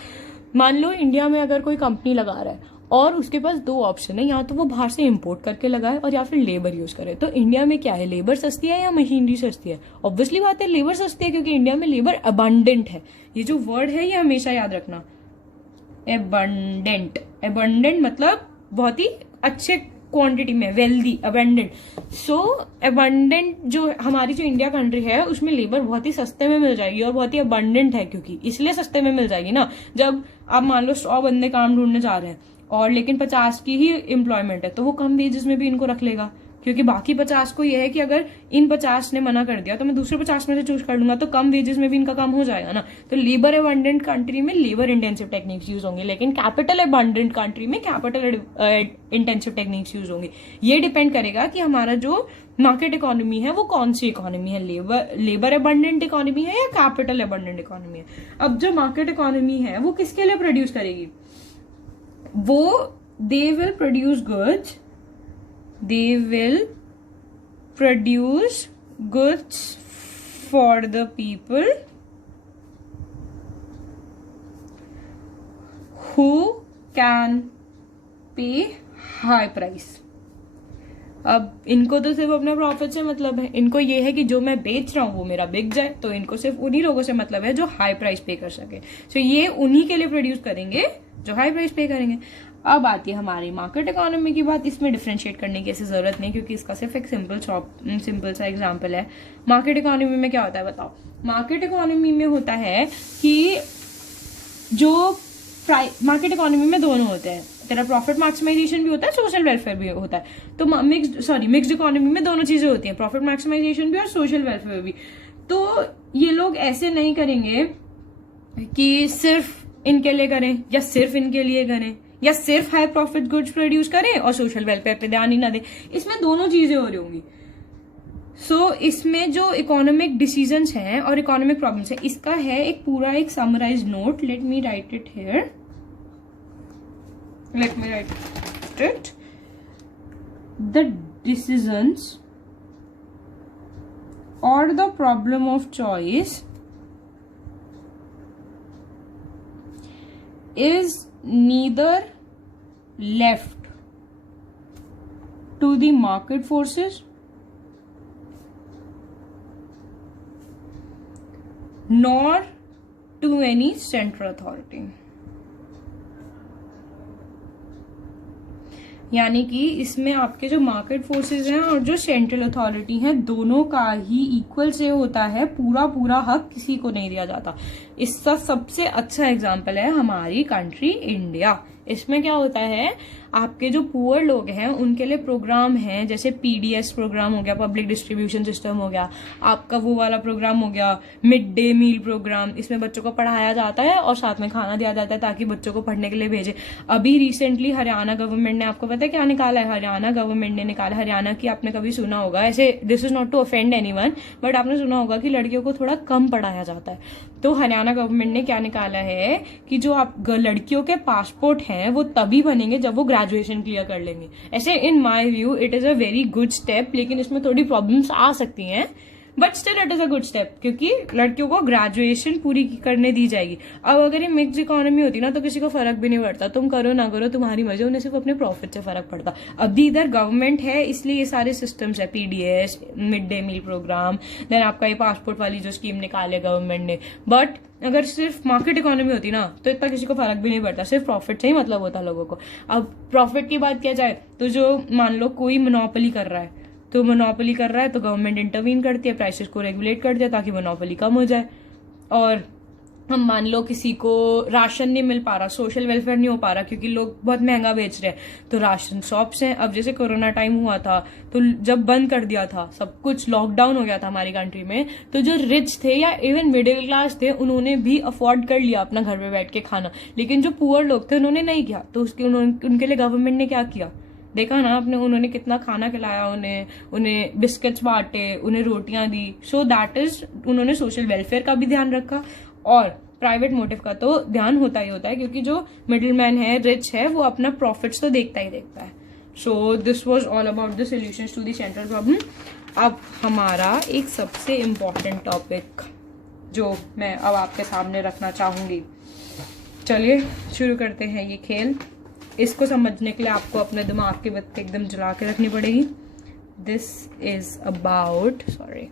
मान लो इंडिया में अगर कोई कंपनी लगा रहा है और उसके पास 2 ऑप्शन है, या तो वो बाहर से इंपोर्ट करके लगाए और या फिर लेबर यूज करे. तो इंडिया में क्या है? लेबर सस्ती है या मशीनरी सस्ती है? ऑब्वियसली बात है लेबर सस्ती है, क्योंकि इंडिया में लेबर अबंडेंट है. ये जो वर्ड है ये हमेशा याद रखना, एबंडेंट. एबंडेंट मतलब बहुत ही अच्छे क्वांटिटी में, वेल्दी, अबंडेंट. सो अबंडेंट जो हमारी जो इंडिया कंट्री है उसमें लेबर बहुत ही सस्ते में मिल जाएगी और बहुत ही अबंडेंट है, क्योंकि इसलिए सस्ते में मिल जाएगी ना. जब आप मान लो 100 बंदे काम ढूंढने जा रहे हैं और लेकिन 50 की ही एम्प्लॉयमेंट है, तो वो कम वेजेस में भी इनको रख लेगा, क्योंकि बाकी 50 को यह है कि अगर इन 50 ने मना कर दिया तो मैं दूसरे 50 में से चूज कर लूंगा, तो कम वेजेस में भी इनका काम हो जाएगा ना. तो लेबर अबंडेंट कंट्री में लेबर इंटेंसिव टेक्निक्स यूज होंगी, लेकिन कैपिटल अबंडेंट कंट्री में कैपिटल इंटेंसिव टेक्निक्स यूज होंगी. ये डिपेंड करेगा कि हमारा जो मार्केट इकोनॉमी है वो कौन सी इकोनॉमी है, लेबर अबंडेंट इकोनॉमी है या कैपिटल अबंडेंट इकोनॉमी है. अब जो मार्केट इकोनॉमी है वो किसके लिए प्रोड्यूस करेगी? वो they will produce goods, they will produce goods for the people who can pay high price. अब इनको तो सिर्फ अपने प्रॉफिट से मतलब है. इनको ये है कि जो मैं बेच रहा हूं वो मेरा बिक जाए. तो इनको सिर्फ उन्हीं लोगों से मतलब है जो हाई प्राइस पे कर सके. सो ये उन्हीं के लिए प्रोड्यूस करेंगे जो हाई प्राइस पे करेंगे. अब आती है हमारी मार्केट इकोनॉमी की बात. इसमें डिफरेंशिएट करने की ऐसी जरूरत नहीं, क्योंकि इसका सिर्फ एक सिंपल सा एग्जांपल है. मार्केट इकोनॉमी में क्या होता है बताओ? मार्केट इकोनॉमी में होता है कि जो मार्केट इकोनॉमी में दोनों होते हैं, तेरा प्रॉफिट मैक्सिमाइजेशन भी होता है, सोशल वेलफेयर भी होता है। तो मिक्स्ड इकोनॉमी में दोनों चीजें होती हैं, प्रॉफिट मैक्सिमाइजेशन भी और सोशल वेलफेयर भी। तो ये लोग ऐसे नहीं करेंगे कि सिर्फ इनके लिए करें या सिर्फ इनके लिए करें या सिर्फ हाई प्रॉफिट गुड्स प्रोड्यूस करें और सोशल वेलफेयर पे ध्यान ही ना दें। इसमें दोनों चीजें हो रही होंगी। सो इसमें जो इकोनॉमिक डिसीजंस हैं और इकोनॉमिक प्रॉब्लम्स है, इसका है एक पूरा एक summarize note. Let me write it here, let me write it. The decisions or the problem of choice is neither left to the market forces nor to any central authority. यानी कि इसमें आपके जो मार्केट फोर्सेस हैं और जो central authority हैं, दोनों का ही इक्वल से होता है, पूरा पूरा हक किसी को नहीं दिया जाता। इसका सबसे अच्छा एग्जांपल है हमारी कंट्री इंडिया। इसमें क्या होता है, आपके जो पुअर लोग हैं उनके लिए प्रोग्राम है, जैसे पीडीएस प्रोग्राम हो गया, पब्लिक डिस्ट्रीब्यूशन सिस्टम हो गया, आपका वो वाला प्रोग्राम हो गया मिड डे मील प्रोग्राम। इसमें बच्चों को पढ़ाया जाता है और साथ में खाना दिया जाता है ताकि बच्चों को पढ़ने के लिए भेजे। अभी रिसेंटली हरियाणा गवर्नमेंट ने, आपको पता है क्या निकाला है? हरियाणा गवर्नमेंट ने निकाला, हरियाणा की आपने कभी सुना होगा, ऐसे this is not to offend anyone, but आपने सुना होगा कि लड़कियों को थोड़ा कम पढ़ाया जाता है। तो हरियाणा गवर्नमेंट ने क्या निकाला है कि जो आप लड़कियों के पासपोर्ट हैं वो तभी बनेंगे जब वो ग्रेजुएशन क्लियर कर लेंगे। ऐसे in my view it is a very good step, लेकिन इसमें थोड़ी प्रॉब्लम्स आ सकती हैं, but still it is a good step, क्योंकि लड़कियों को ग्रेजुएशन पूरी करने दी जाएगी। अब अगर ये मिक्स इकोनॉमी होती ना तो किसी को फर्क भी नहीं पड़ता, तुम करो ना करो तुम्हारी मर्जी, उन्हें सिर्फ अपने प्रॉफिट से फर्क पड़ता। अभी इधर गवर्नमेंट है इसलिए ये सारे सिस्टम्स है, PDS, mid day meal program, then आपका ये पासपोर्ट वाली जो स्कीम निकाले गवर्नमेंट ने। बट अगर सिर्फ मार्केट इकोनॉमी होती ना तो इतना किसी को फर्क भी नहीं पड़ता, सिर्फ प्रॉफिट से ही मतलब होता लोगों को। अब प्रॉफिट की बात किया जाए तो जो मान लो कोई मोनोपोली कर रहा है, तो मोनोपोली कर रहा है तो गवर्नमेंट इंटरवीन करती है, प्राइसेस को रेगुलेट करती है ताकि मोनोपोली कम हो जाए। और हम मान लो किसी को राशन नहीं मिल पा रहा, सोशल वेलफेयर नहीं हो पा रहा क्योंकि लोग बहुत महंगा बेच रहे हैं, तो राशन शॉप्स हैं। अब जैसे कोरोना टाइम हुआ था तो जब बंद कर दिया था, सब कुछ लॉकडाउन हो गया था हमारी कंट्री में, तो जो रिच थे या इवन मिडिल क्लास थे उन्होंने भी अफोर्ड कर लिया अपना घर पे बैठ के खाना, लेकिन जो पुअर लोग थे उन्होंने नहीं किया। तो उनके लिए गवर्नमेंट ने क्या किया, देखा ना आपने, उन्होंने कितना खाना खिलाया, उन्हें बिस्किट्स बांटे, उन्हें रोटियां दी। सो दैट इज, उन्होंने सोशल वेलफेयर का भी ध्यान रखा और प्राइवेट मोटिव का तो ध्यान होता ही होता है, क्योंकि जो मिडिल मैन है, रिच है, वो अपना प्रॉफिट्स तो देखता ही देखता है। So this was all about the solutions to the central problem. अब हमारा एक सबसे इम्पॉर्टेंट टॉपिक जो मैं अब आपके सामने रखना चाहूंगी, चलिए शुरू करते हैं ये खेल। इसको समझने के लिए आपको अपने दिमाग की बत्ती एकदम जला के रखनी पड़ेगी। This is about, sorry,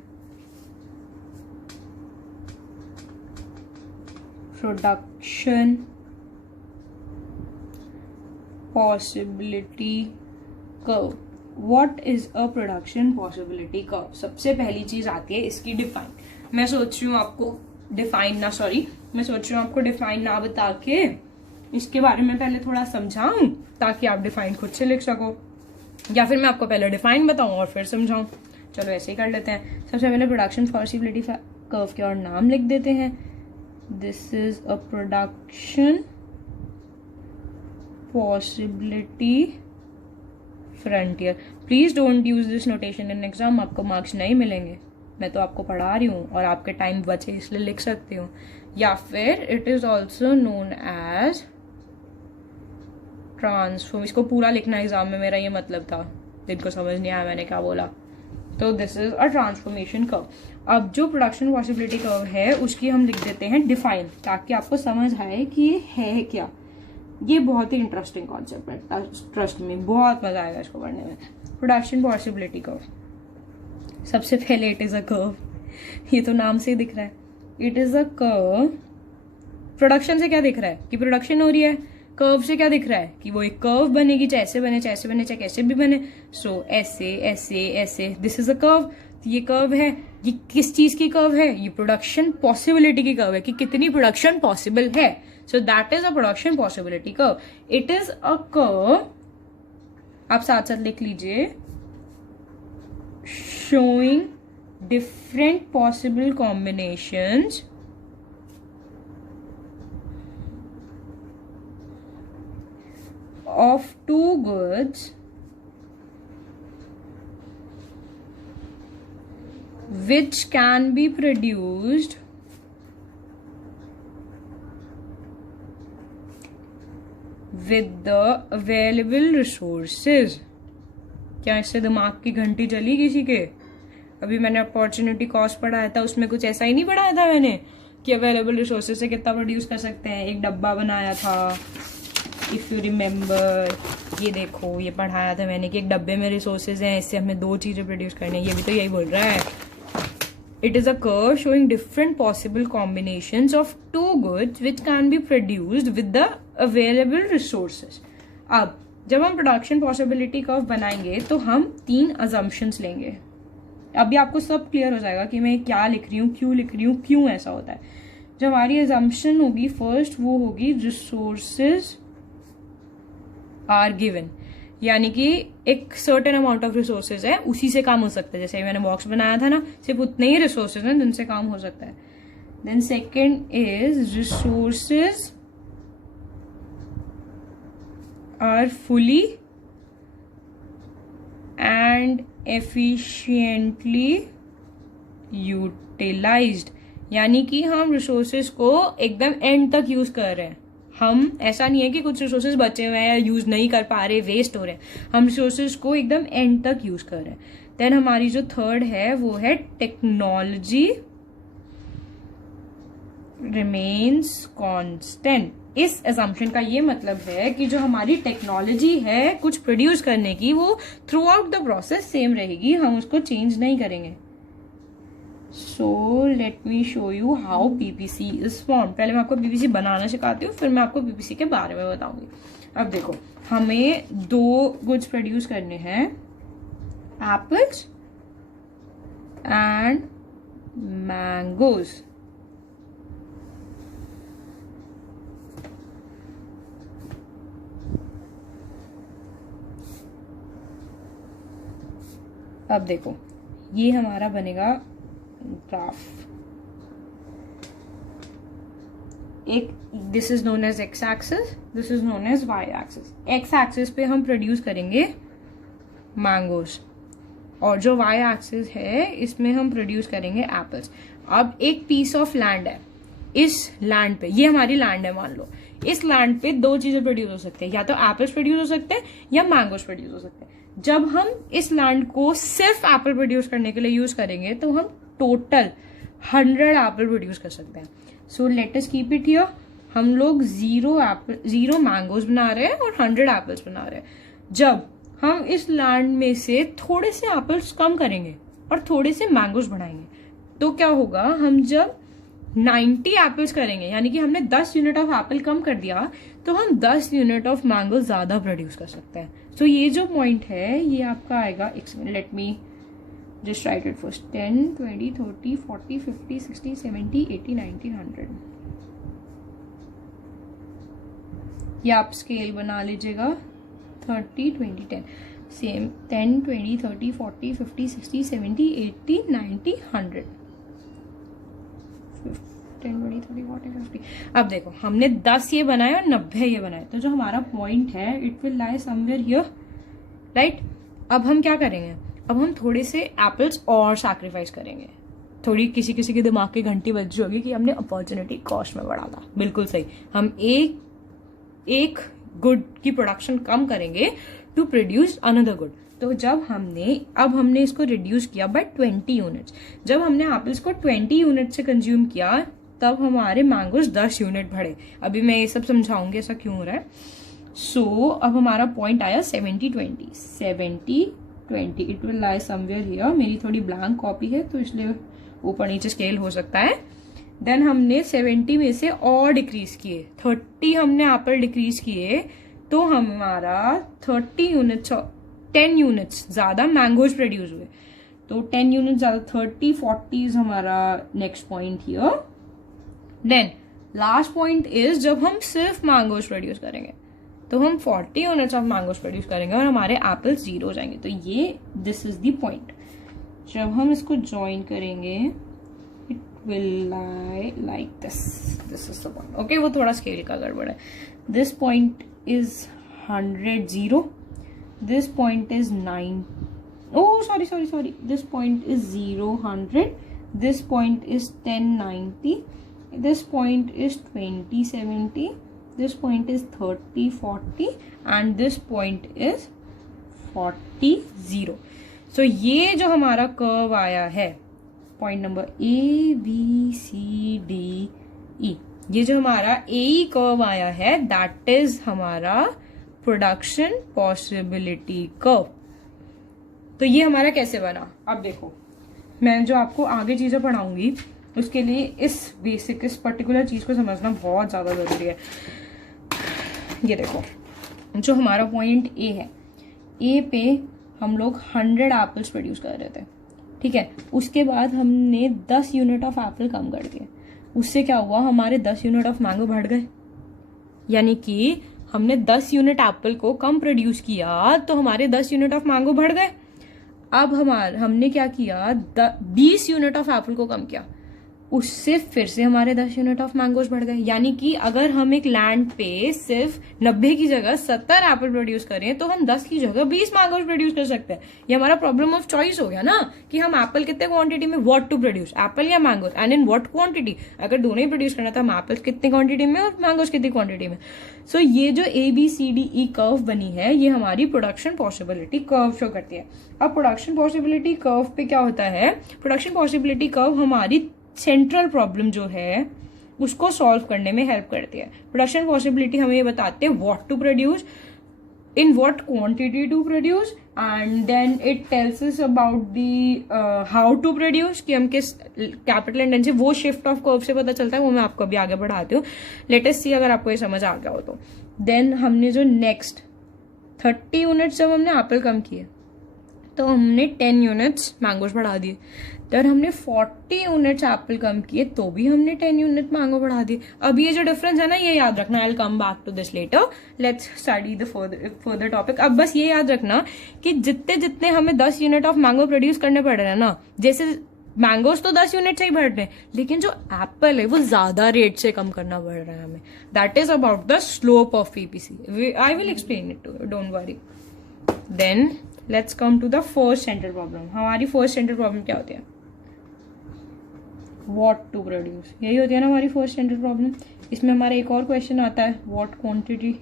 production possibility curve. What is a production possibility curve? सबसे पहली चीज आती है इसकी डिफाइन। मैं सोच रही हूँ आपको डिफाइन ना बता के इसके बारे में पहले थोड़ा समझाऊं ताकि आप डिफाइन खुद से लिख सको, या फिर मैं आपको पहले डिफाइन बताऊं और फिर समझाऊं। चलो ऐसे ही कर लेते हैं। सबसे पहले प्रोडक्शन पॉसिबिलिटी कर्व के और नाम लिख देते हैं। This is a production possibility frontier. Please don't use this notation in exam, आपको मार्क्स नहीं मिलेंगे। मैं तो आपको पढ़ा रही हूँ और आपके टाइम बचे इसलिए लिख सकती हूँ। या फिर it is also known as transform. इसको पूरा लिखना एग्जाम में, मेरा ये मतलब था, जिनको समझ नहीं आया मैंने क्या बोला। तो this is a transformation curve. अब जो प्रोडक्शन पॉसिबिलिटी कर्व है उसकी हम लिख देते हैं डिफाइन, ताकि आपको समझ आए कि ये है क्या। ये बहुत ही इंटरेस्टिंग कॉन्सेप्ट है, ट्रस्ट में बहुत मजा आएगा इसको पढ़ने में। प्रोडक्शन पॉसिबिलिटी कर्व, सबसे पहले इट इज अ कर्व, ये तो नाम से ही दिख रहा है। It is a curve. Production से क्या दिख रहा है कि प्रोडक्शन हो रही है, कर्व से क्या दिख रहा है कि वो एक कर्व बनेगी, चाहे ऐसे बने, चाहे कैसे भी बने। सो ऐसे ऐसे ऐसे, दिस इज अ कर्व। ये कर्व है ये किस चीज की कर्व है? ये प्रोडक्शन पॉसिबिलिटी की कर्व है कि कितनी प्रोडक्शन पॉसिबल है. सो that is a production possibility curve. It is a curve, आप साथ साथ लिख लीजिए, showing different possible combinations of two goods which can be produced with the available resources. क्या इससे दिमाग की घंटी चली किसी के? अभी मैंने अपॉर्चुनिटी कॉस्ट पढ़ाया था, उसमें कुछ ऐसा ही नहीं पढ़ाया था मैंने कि अवेलेबल रिसोर्सेज से कितना प्रोड्यूस कर सकते हैं. एक डब्बा बनाया था, इफ यू रिमेम्बर. ये देखो, ये पढ़ाया था मैंने कि एक डब्बे में रिसोर्सेज हैं, इससे हमें 2 चीजें प्रोड्यूस करनी है. ये भी तो यही बोल रहा है. It is a curve showing different possible combinations of 2 goods which can be produced with the available resources. अब जब हम प्रोडक्शन पॉसिबिलिटी कर्व बनाएंगे तो हम 3 अजम्पशंस लेंगे. अभी आपको सब क्लियर हो जाएगा कि मैं क्या लिख रही हूँ, क्यों लिख रही हूँ, क्यों ऐसा होता है. जो हमारी अजम्पशन होगी फर्स्ट, वो होगी रिसोर्सेज आर गिवन. यानी कि एक सर्टेन अमाउंट ऑफ रिसोर्सेज है, उसी से काम हो सकता है. जैसे मैंने बॉक्स बनाया था ना, सिर्फ उतने ही रिसोर्सेज हैं जिनसे काम हो सकता है. Then second is resources are fully and efficiently utilized. यानी कि हम रिसोर्सेज को एकदम एंड तक यूज कर रहे हैं. हम ऐसा नहीं है कि कुछ रिसोर्सेज बचे हुए हैं या यूज नहीं कर पा रहे, वेस्ट हो रहे हैं. हम रिसोर्सेज को एकदम एंड तक यूज कर रहे हैं. देन हमारी जो थर्ड है वो है टेक्नोलॉजी रिमेन्स कांस्टेंट. इस असम्पशन का ये मतलब है कि जो हमारी टेक्नोलॉजी है कुछ प्रोड्यूस करने की, वो through out the process same रहेगी, हम उसको चेंज नहीं करेंगे. So let me show you how PPC is form. पहले मैं आपको पीपीसी बनाना सिखाती हूँ, फिर मैं आपको पीपीसी के बारे में बताऊंगी. अब देखो, हमें 2 गुड्स प्रोड्यूस करने हैं, एप्पल्स एंड मैंगोज. अब देखो, ये हमारा बनेगा ग्राफ. एक this is known as X axis, this is known as Y axis. X axis पे हम प्रोड्यूस करेंगे मैंगोज, और जो वाई एक्सिस है इसमें हम प्रोड्यूस करेंगे एप्पल्स. अब एक पीस ऑफ लैंड है, इस लैंड पे, ये हमारी लैंड है मान लो, इस लैंड पे 2 चीजें प्रोड्यूस हो सकते हैं, या तो एप्पल्स प्रोड्यूस हो सकते हैं या मैंगोज प्रोड्यूस हो सकते हैं. जब हम इस लैंड को सिर्फ एप्पल प्रोड्यूस करने के लिए यूज करेंगे तो हम टोटल 100 एप्पल प्रोड्यूस कर सकते हैं. सो let us keep it here. हम लोग 0 मैंगोज बना रहे हैं और 100 एप्पल्स बना रहे हैं. जब हम इस लैंड में से थोड़े से एप्पल्स कम करेंगे और थोड़े से मैंगोज बढ़ाएंगे तो क्या होगा, हम जब 90 एप्पल्स करेंगे, यानी कि हमने 10 यूनिट ऑफ एप्पल कम कर दिया, तो हम 10 यूनिट ऑफ मैंगो ज्यादा प्रोड्यूस कर सकते हैं. सो ये जो पॉइंट है ये आपका आएगा, let me just right it first. 10, 20, 30, 40, 50, 60, 70, 80, 90, 100. ये आप स्केल बना लीजिएगा. 30, 20, 10 सेम. 10, 20, 30, 40, 50, 60, 70, 80, 90, 100. 10, 20, 30, 40, 50. अब देखो, हमने 10 ये बनाए और 90 ये बनाए, तो जो हमारा पॉइंट है it will lie somewhere here, right. अब हम क्या करेंगे, अब हम थोड़े से एप्पल्स और सैक्रिफाइस करेंगे. थोड़ी किसी किसी के दिमाग की घंटी बज होगी कि हमने अपॉर्चुनिटी कॉस्ट में बढ़ा था. बिल्कुल सही, हम एक गुड की प्रोडक्शन कम करेंगे टू प्रोड्यूस अनदर गुड. तो जब हमने इसको रिड्यूस किया बाय 20 यूनिट्स. जब हमने एप्पल्स को 20 यूनिट से कंज्यूम किया तब हमारे मैंगोज 10 यूनिट बढ़े. अभी मैं ये सब समझाऊंगी ऐसा क्यों हो रहा है. सो अब हमारा पॉइंट आया 70-20. 70-20 it will lie somewhere here. मेरी थोड़ी ब्लैंक कॉपी है तो इसलिए ऊपर नीचे स्केल हो सकता है. देन हमने 70 में से और डिक्रीज किए, 30 हमने एप्पल डिक्रीज किए, तो हमारा 30 यूनिट्स 10 यूनिट्स ज्यादा मैंगोज प्रोड्यूस हुए. तो 10 यूनिट ज्यादा 30, 40 इज हमारा next point here. Then last point is जब हम सिर्फ मैंगोज प्रोड्यूस करेंगे तो हम 40 यूनिट्स ऑफ मैंगोज प्रोड्यूस करेंगे और हमारे एप्पल्स 0 हो जाएंगे। तो ये दिस इज द पॉइंट। जब हम इसको ज्वाइन करेंगे it will lie like this is the point. Okay, वो थोड़ा स्केल का गड़बड़ है। This point is 100 0, this point is 9, oh sorry, this point is 0 100, this point is 10 90, this point is 20 70, this point is 30 40 and this point is 40 0। so ये जो हमारा curve आया है पॉइंट नंबर ABCDE, ये जो हमारा AE कर्व आया है दैट इज हमारा प्रोडक्शन पॉसिबिलिटी कर्व। तो ये हमारा कैसे बना, अब देखो मैं जो आपको आगे चीजें पढ़ाऊंगी उसके लिए इस पर्टिकुलर चीज को समझना बहुत ज्यादा जरूरी है। ये देखो जो हमारा पॉइंट ए है, ए पे हम लोग 100 एप्पल्स प्रोड्यूस कर रहे थे, ठीक है। उसके बाद हमने 10 यूनिट ऑफ एप्पल कम कर दिए, उससे क्या हुआ, हमारे 10 यूनिट ऑफ मैंगो बढ़ गए। यानी कि हमने 10 यूनिट एप्पल को कम प्रोड्यूस किया तो हमारे 10 यूनिट ऑफ मैंगो बढ़ गए। अब हमने क्या किया, 20 यूनिट ऑफ एप्पल को कम किया, उससे फिर से हमारे 10 यूनिट ऑफ मैंगोज बढ़ गए। यानी कि अगर हम एक लैंड पे सिर्फ 90 की जगह 70 एप्पल प्रोड्यूस करें तो हम 10 की जगह 20 मैंगोज प्रोड्यूस कर सकते हैं। ये हमारा प्रॉब्लम ऑफ चॉइस हो गया ना, कि हम एप्पल कितने क्वांटिटी में, व्हाट टू प्रोड्यूस, एप्पल या mangoes, and in what quantity. अगर दोनों ही प्रोड्यूस करना था, हम एप्पल कितनी क्वांटिटी में और मैंगोज कितनी क्वांटिटी में। सो ये जो ABCDE कर्व बनी है ये हमारी प्रोडक्शन पॉसिबिलिटी कर्व शो करती है। अब प्रोडक्शन पॉसिबिलिटी कर्व पे क्या होता है, प्रोडक्शन पॉसिबिलिटी कर्व हमारी सेंट्रल प्रॉब्लम जो है उसको सॉल्व करने में हेल्प करती है। प्रोडक्शन पॉसिबिलिटी हमें ये बताते हैं what to produce, in what quantity to produce, and then it tells us about the how to produce, कि हम किस कैपिटल इंटेंसिव, वो शिफ्ट ऑफ कर्व से पता चलता है, वो मैं आपको अभी आगे बढ़ाती हूँ। लेट अस सी अगर आपको ये समझ आ गया हो तो। देन हमने जो नेक्स्ट 30 यूनिट्स जब हमने एप्पल कम किए तो हमने 10 यूनिट्स मैंगोज बढ़ा दिए। तो हमने 40 यूनिट्स एप्पल कम किए तो भी हमने 10 यूनिट मैंगो बढ़ा दिए। अब ये जो डिफरेंस है ना, ये याद रखना। I will come back to this later, let's study the further topic. अब बस ये याद रखना कि जितने जितने हमें 10 यूनिट ऑफ मैंगो प्रोड्यूस करने पड़ रहे हैं ना, जैसे मैंगोज तो 10 यूनिट से ही बढ़ रहे हैं, लेकिन जो एप्पल है वो ज्यादा रेट से कम करना पड़ रहा है हमें। That is about the slope of PPC। I will explain it to you, don't worry. Then let's come to the first central problem. हमारी फर्स्ट सेंट्रल प्रॉब्लम क्या होती है, व्हाट टू प्रोड्यूस, यही होती है ना हमारी फर्स्ट सेंट्रल प्रॉब्लम। इसमें हमारा एक और क्वेश्चन आता है, व्हाट क्वांटिटी।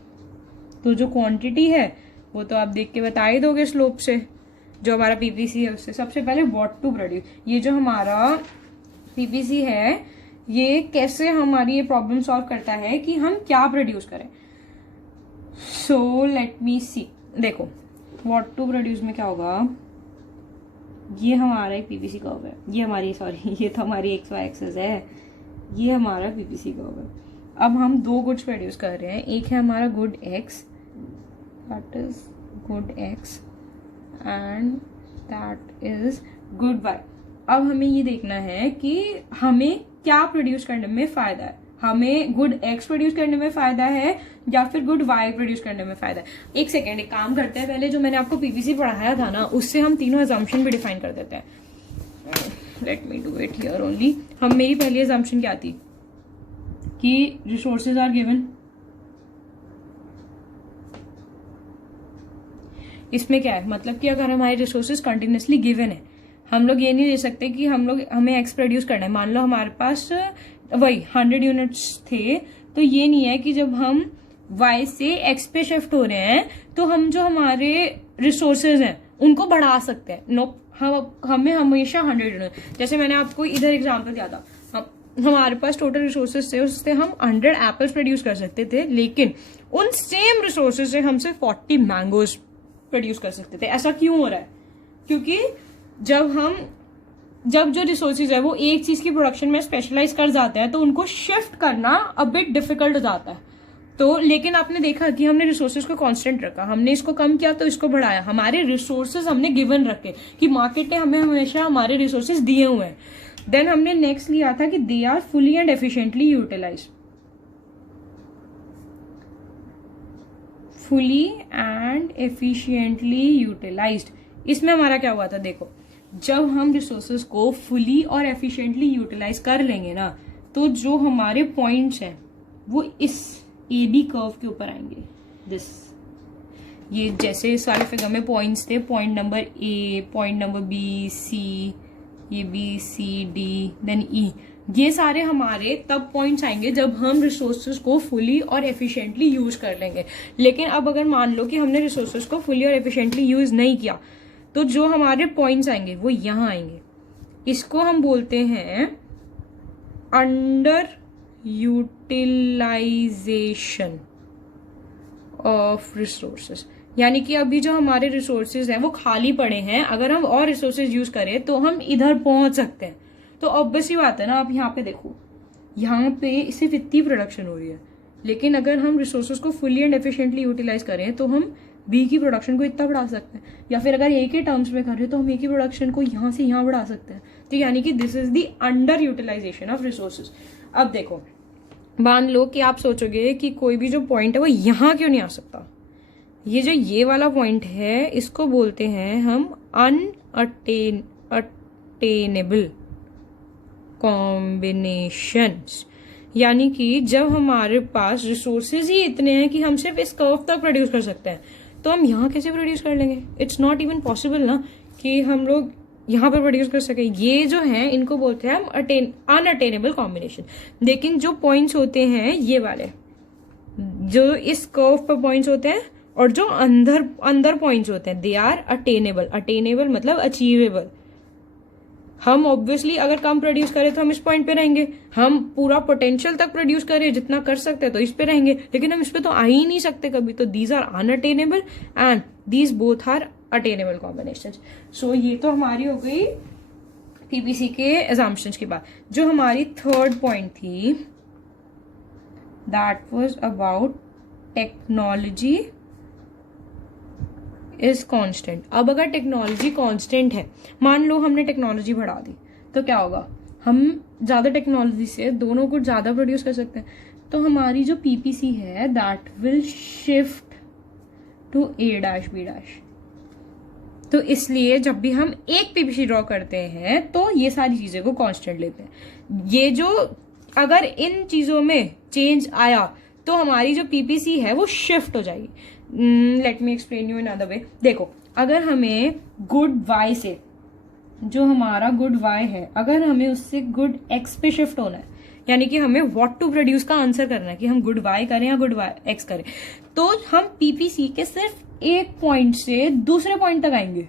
तो जो क्वांटिटी है वो तो आप देख के बता ही दोगे स्लोप से, जो हमारा PPC है उससे। सबसे पहले व्हाट टू प्रोड्यूस, ये जो हमारा PPC है ये कैसे हमारी ये प्रॉब्लम सॉल्व करता है कि हम क्या प्रोड्यूस करें। सो लेट मी सी, देखो व्हाट टू प्रोड्यूस में क्या होगा, ये हमारा एक PPC कर्व है, ये हमारी ये तो हमारी XY एक्सिस है, ये हमारा PPC कर्व है। अब हम दो गुड्स प्रोड्यूस कर रहे हैं, एक है हमारा good X, that is good X, and that is good Y। अब हमें ये देखना है कि हमें क्या प्रोड्यूस करने में फायदा है, हमें गुड X प्रोड्यूस करने में फायदा है या फिर गुड Y प्रोड्यूस करने में फायदा है। एक सेकेंड, एक काम करते हैं, पहले जो मैंने आपको PPC पढ़ाया था ना उससे हम तीनों अजम्पशन भी डिफाइन कर देते हैं। Let me do it here only. मेरी पहली अजम्पशन क्या थी कि रिसोर्सेज आर गिवन। इसमें क्या है, मतलब कि अगर हमारे रिसोर्सेज कंटिन्यूसली गिवन है, हम लोग ये नहीं दे सकते कि हमें X प्रोड्यूस करना है। मान लो हमारे पास वही 100 यूनिट्स थे, तो ये नहीं है कि जब हम Y से X पे शिफ्ट हो रहे हैं तो हम जो हमारे रिसोर्सेज हैं उनको बढ़ा सकते हैं। नो, हमें हमेशा 100 यूनिट, जैसे मैंने आपको इधर एग्जांपल दिया था, हमारे पास टोटल रिसोर्सेज थे, उससे हम 100 एप्पल्स प्रोड्यूस कर सकते थे, लेकिन उन सेम रिसोर्सेज से हम सिर्फ 40 मैंगोज प्रोड्यूस कर सकते थे। ऐसा क्यों हो रहा है, क्योंकि जब जो रिसोर्सेज है वो एक चीज की प्रोडक्शन में स्पेशलाइज कर जाते हैं तो उनको शिफ्ट करना अ बिट डिफिकल्ट हो जाता है। तो लेकिन आपने देखा कि हमने रिसोर्सेज को कांस्टेंट रखा, हमने इसको कम किया तो इसको बढ़ाया, हमारे रिसोर्सेज हमने गिवन रखे कि मार्केट ने हमें हमेशा हमारे रिसोर्सेज दिए हुए हैं। देन हमने नेक्स्ट लिया था कि they are fully and efficiently utilize, fully and efficiently utilized. इसमें हमारा क्या हुआ था, देखो जब हम रिसोर्सेज को फुली और एफिशिएंटली यूटिलाइज कर लेंगे ना, तो जो हमारे पॉइंट्स हैं वो इस ए बी कर्व के ऊपर आएंगे। दिस, ये जैसे इस वाले फिगर में पॉइंट्स थे, point number A, point number B, C, ये B C D then E, ये सारे हमारे तब पॉइंट्स आएंगे जब हम रिसोर्सेज को फुली और एफिशिएंटली यूज कर लेंगे। लेकिन अब अगर मान लो कि हमने रिसोर्सेज को फुली और एफिशिएंटली यूज नहीं किया, तो जो हमारे पॉइंट्स आएंगे वो यहां आएंगे। इसको हम बोलते हैं अंडर यूटिलाइजेशन ऑफ रिसोर्सेज। यानी कि अभी जो हमारे रिसोर्सेज हैं वो खाली पड़े हैं, अगर हम और रिसोर्सेज यूज करें तो हम इधर पहुंच सकते हैं। तो ऑब्वियस ही बात है ना, आप यहाँ पे देखो, यहाँ पे सिर्फ इतनी प्रोडक्शन हो रही है, लेकिन अगर हम रिसोर्सेज को फुली एंड एफिशिएंटली यूटिलाइज करें तो हम बी की प्रोडक्शन को इतना बढ़ा सकते हैं, या फिर अगर ए के टर्म्स में करें तो हम ए की प्रोडक्शन को यहाँ से यहाँ बढ़ा सकते हैं। तो यानी कि this is the under utilization of resources. अब देखो, मान लो कि आप सोचोगे कि कोई भी जो पॉइंट है वो यहाँ क्यों नहीं आ सकता, ये जो ये वाला पॉइंट है इसको बोलते हैं हम अनअटेनेबल कॉम्बिनेशंस। यानी कि जब हमारे पास रिसोर्सेज ही इतने हैं कि हम सिर्फ इस कर्व तक प्रोड्यूस कर सकते हैं, तो हम यहाँ कैसे प्रोड्यूस कर लेंगे? इट्स नॉट इवन पॉसिबल ना कि हम लोग यहाँ पर प्रोड्यूस कर सके। ये जो है इनको बोलते हैं हम अनअटेनेबल कॉम्बिनेशन। लेकिन जो पॉइंट्स होते हैं ये वाले, जो इस कर्व पर पॉइंट्स होते हैं और जो अंदर पॉइंट्स होते हैं, दे आर अटेनेबल। अटेनेबल मतलब अचीवेबल। हम ऑब्वियसली अगर कम प्रोड्यूस करें तो हम इस पॉइंट पे रहेंगे, हम पूरा पोटेंशियल तक प्रोड्यूस करें जितना कर सकते हैं तो इस पे रहेंगे, लेकिन हम इस पे तो आ ही नहीं सकते कभी। तो these are unattainable and these both are attainable combinations. So ये तो हमारी हो गई पीपीसी के assumptions की बात। जो हमारी थर्ड पॉइंट थी, that was about technology is constant. अब अगर टेक्नोलॉजी कांस्टेंट है, मान लो हमने टेक्नोलॉजी बढ़ा दी, तो क्या होगा? हम ज्यादा टेक्नोलॉजी से दोनों को ज्यादा प्रोड्यूस कर सकते हैं। तो हमारी जो पीपीसी है that will shift to A dash B dash. तो इसलिए जब भी हम एक पीपीसी ड्रॉ करते हैं तो ये सारी चीजें को कांस्टेंट लेते हैं। ये जो अगर इन चीजों में चेंज आया तो हमारी जो पीपीसी है वो शिफ्ट हो जाएगी। Let me explain you in other way. देखो, अगर हमें गुड वाई से, जो हमारा गुड वाई है, अगर हमें उससे गुड एक्स पे शिफ्ट होना है, यानी कि हमें व्हाट टू प्रोड्यूस का आंसर करना है कि हम गुड वाई करें या गुड वाई एक्स करें, तो हम पीपीसी के सिर्फ एक पॉइंट से दूसरे पॉइंट तक आएंगे,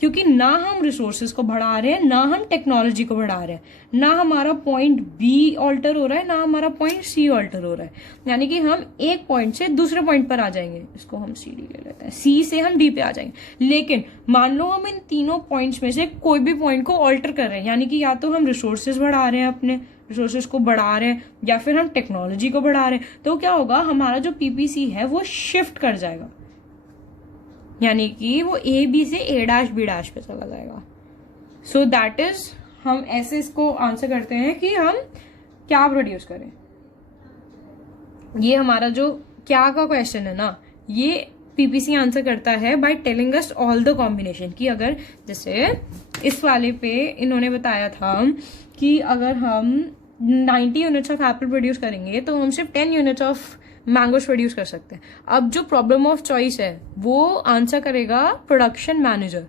क्योंकि ना हम रिसोर्सेज को बढ़ा रहे हैं, ना हम टेक्नोलॉजी को बढ़ा रहे हैं, ना हमारा पॉइंट बी ऑल्टर हो रहा है, ना हमारा पॉइंट सी ऑल्टर हो रहा है। यानी कि हम एक पॉइंट से दूसरे पॉइंट पर आ जाएंगे। इसको हम सी डी ले लेते हैं, सी से हम डी पे आ जाएंगे। लेकिन मान लो हम इन तीनों पॉइंट्स में से कोई भी पॉइंट को ऑल्टर कर रहे हैं, यानी कि या तो हम रिसोर्सेज बढ़ा रहे हैं, अपने रिसोर्सेज को बढ़ा रहे हैं, या फिर हम टेक्नोलॉजी को बढ़ा रहे हैं, तो क्या होगा? हमारा जो पीपीसी है वो शिफ्ट कर जाएगा, यानी कि वो ए बी से ए डैश बी डैश पे चला जाएगा। सो दैट इज, हम ऐसे इसको आंसर करते हैं कि हम क्या प्रोड्यूस करें। ये हमारा जो क्या का क्वेश्चन है ना, ये पीपीसी आंसर करता है by telling us all the combination. कि अगर जैसे इस वाले पे इन्होंने बताया था कि अगर हम 90 यूनिट्स ऑफ एप्पल प्रोड्यूस करेंगे तो हम सिर्फ 10 यूनिट्स ऑफ मैंगोज प्रोड्यूस कर सकते हैं। अब जो प्रॉब्लम ऑफ चॉइस है वो आंसर करेगा प्रोडक्शन मैनेजर।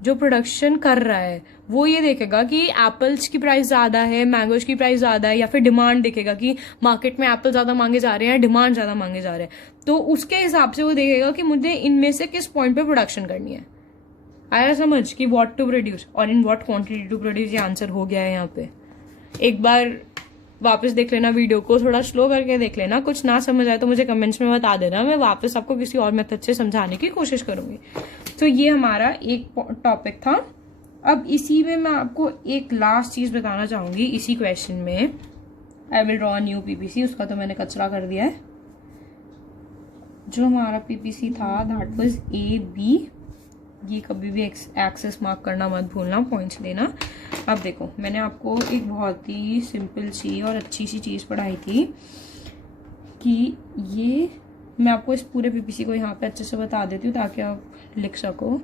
जो प्रोडक्शन कर रहा है वो ये देखेगा कि एप्पल्स की प्राइस ज्यादा है, मैंगोज की प्राइस ज्यादा है, या फिर डिमांड देखेगा कि मार्केट में एप्पल ज्यादा मांगे जा रहे हैं, डिमांड ज्यादा मांगे जा रहे हैं। तो उसके हिसाब से वो देखेगा कि मुझे इनमें से किस पॉइंट पे प्रोडक्शन करनी है। आया समझ कि व्हाट टू प्रोड्यूस और in what quantity to produce. ये आंसर हो गया है यहाँ पे। एक बार वापस देख लेना वीडियो को, थोड़ा स्लो करके देख लेना। कुछ ना समझ आए तो मुझे कमेंट्स में बता देना, मैं वापस आपको किसी और मेथड से समझाने की कोशिश करूंगी। तो ये हमारा एक टॉपिक था। अब इसी में मैं आपको एक लास्ट चीज बताना चाहूंगी। इसी क्वेश्चन में I will draw new PPC, उसका तो मैंने कचरा कर दिया है। जो हमारा पीपीसी था दैट वाज ए बी, ये कभी भी एक्सेस मार्क करना मत भूलना, पॉइंट्स लेना। अब देखो मैंने आपको एक बहुत ही सिंपल सी और अच्छी सी चीज़ पढ़ाई थी कि ये, मैं आपको इस पूरे पीपीसी को यहाँ पे अच्छे से बता देती हूँ ताकि आप लिख सको।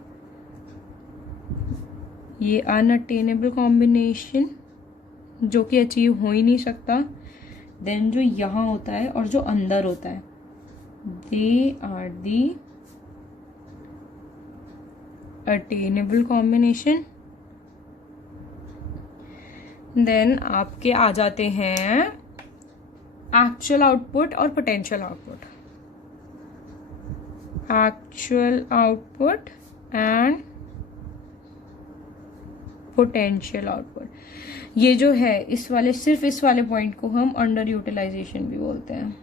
ये अनअटेनेबल कॉम्बिनेशन जो कि अचीव हो ही नहीं सकता, देन जो यहाँ होता है और जो अंदर होता है, they are the attainable combination. Then आपके आ जाते हैं एक्चुअल आउटपुट और potential output, actual output and potential output. ये जो है इस वाले, सिर्फ इस वाले पॉइंट को हम अंडर यूटिलाइजेशन भी बोलते हैं,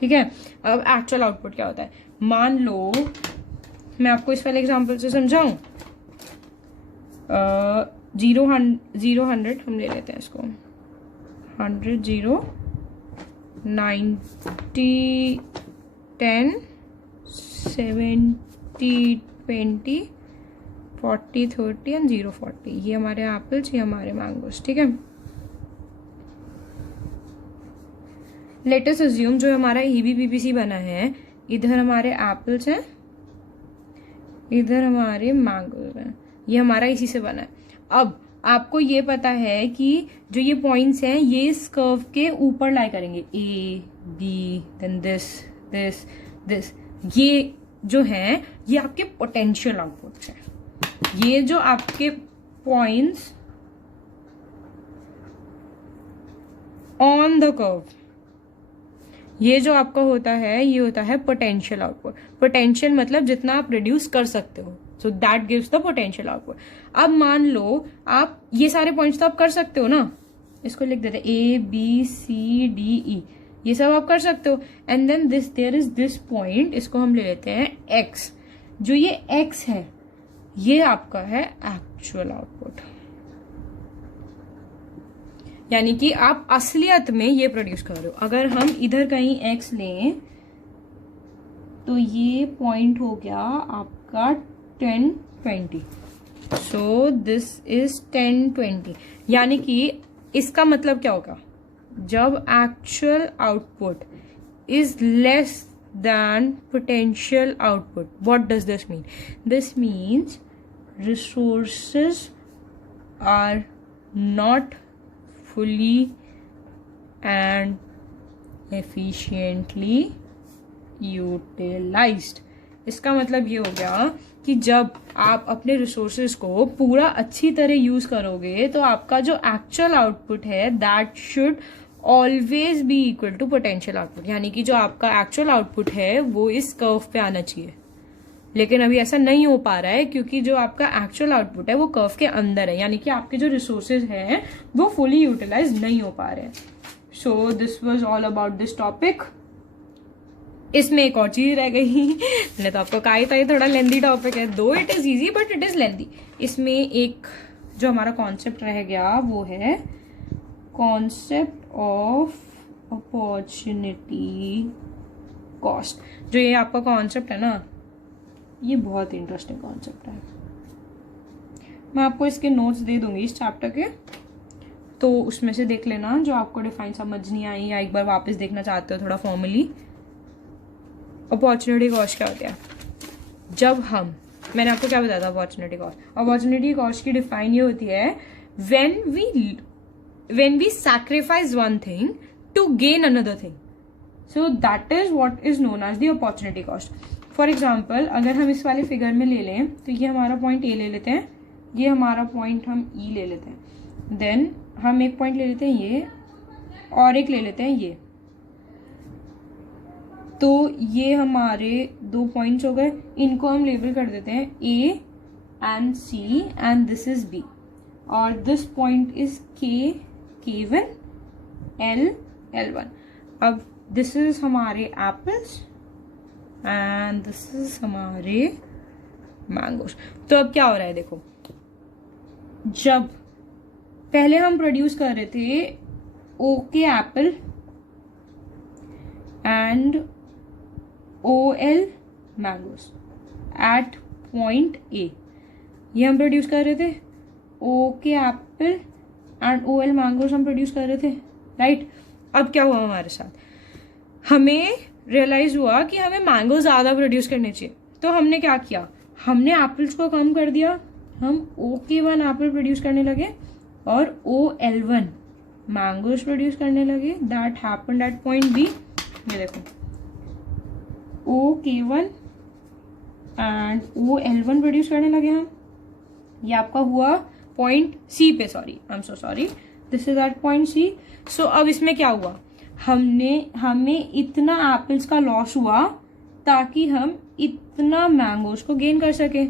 ठीक है। अब एक्चुअल आउटपुट क्या होता है, मान लो मैं आपको इस वाले एग्जांपल से समझाऊं। 0 100 हम ले लेते हैं इसको, 100 0 90 10 70 20 40 30 एंड 0 40। ये हमारे एप्पल्स, ये हमारे मैंगोस, ठीक है। लेट अस अज्यूम जो हमारा EBPPC बना है, इधर हमारे एप्पल्स हैं, इधर हमारे मैंगोस हैं, ये हमारा इसी से बना है। अब आपको ये पता है कि जो ये पॉइंट्स हैं ये इस कर्व के ऊपर लाई करेंगे, A B then this this this. ये जो है ये आपके पोटेंशियल आउटपुट्स हैं। ये जो आपके पॉइंट्स ऑन द कर्व, ये जो आपका होता है ये होता है पोटेंशियल आउटपुट। पोटेंशियल मतलब जितना आप रिड्यूस कर सकते हो, so that gives the potential output. अब मान लो आप ये सारे पॉइंट्स तो आप कर सकते हो ना, इसको लिख देते A B C D E, ये सब आप कर सकते हो। And then this there is this point, इसको हम ले लेते हैं X। जो ये X है ये आपका है एक्चुअल आउटपुट, यानी कि आप असलियत में ये प्रोड्यूस कर रहे हो। अगर हम इधर कहीं X लें तो ये पॉइंट हो गया आपका 10 20, सो दिस इज 10 20। यानी कि इसका मतलब क्या होगा, जब actual output is less than potential output. What does this mean? This means resources are not fully and efficiently utilized. इसका मतलब ये हो गया कि जब आप अपने रिसोर्सेज को पूरा अच्छी तरह यूज करोगे तो आपका जो एक्चुअल आउटपुट है that should always be equal to potential output. यानी कि जो आपका एक्चुअल आउटपुट है वो इस कर्व पे आना चाहिए, लेकिन अभी ऐसा नहीं हो पा रहा है क्योंकि जो आपका एक्चुअल आउटपुट है वो कर्व के अंदर है, यानी कि आपके जो रिसोर्सेज हैं वो फुली यूटिलाइज नहीं हो पा रहे हैं। So this was all about this topic. इसमें एक और चीज रह गई, मैंने तो आपको कहा ही था ये थोड़ा लेंदी टॉपिक है, दो it is easy but it is lengthy. इसमें एक जो हमारा कॉन्सेप्ट रह गया वो है कॉन्सेप्ट ऑफ अपॉर्चुनिटी कॉस्ट। जो ये आपका कॉन्सेप्ट है ना, ये बहुत इंटरेस्टिंग कॉन्सेप्ट है। मैं आपको इसके नोट्स दे दूंगी इस चैप्टर के, तो उसमें से देख लेना जो आपको डिफाइन समझ नहीं आई या एक बार वापस देखना चाहते हो थोड़ा फॉर्मली। अपॉर्चुनिटी कॉस्ट क्या होती है, जब हम, मैंने आपको क्या बताया था अपॉर्चुनिटी कॉस्ट। अपॉर्चुनिटी कॉस्ट की डिफाइन ये होती है when we sacrifice one thing to gain another thing, so that is what is known as the opportunity cost. For example, अगर हम इस वाले फिगर में ले लें तो ये हमारा पॉइंट A ले लेते हैं, ये हमारा पॉइंट हम E ले लेते हैं, देन हम एक पॉइंट ले लेते हैं ये और एक ले लेते हैं ये, तो ये हमारे दो पॉइंट्स हो गए। इनको हम लेबल कर देते हैं A and C and this is B, और this point is K1 L L1। अब दिस इज हमारे एप्पल्स एंड दिस इज हमारे मैंगोस। तो अब क्या हो रहा है देखो, जब पहले हम प्रोड्यूस कर रहे थे okay Apple, and OL mangoes at point A. ये हम प्रोड्यूस कर रहे थे, OK Apple and OL mangoes हम प्रोड्यूस कर रहे थे, राइट। अब क्या हुआ हमारे साथ, हमें रियलाइज हुआ कि हमें मैंगो ज़्यादा प्रोड्यूस करने चाहिए, तो हमने क्या किया, हमने एप्पल्स को कम कर दिया, हम OK1 एप्पल प्रोड्यूस करने लगे और OL1 मैंगोज प्रोड्यूस करने लगे। That happened at point B. ये देखो OK1 एंड OL1 प्रोड्यूस करने लगे हम, ये आपका हुआ पॉइंट सी पे, sorry I am so sorry, this is at point C. So अब इसमें क्या हुआ, हमें इतना एप्पल्स का लॉस हुआ ताकि हम इतना मैंगोज को गेन कर सके।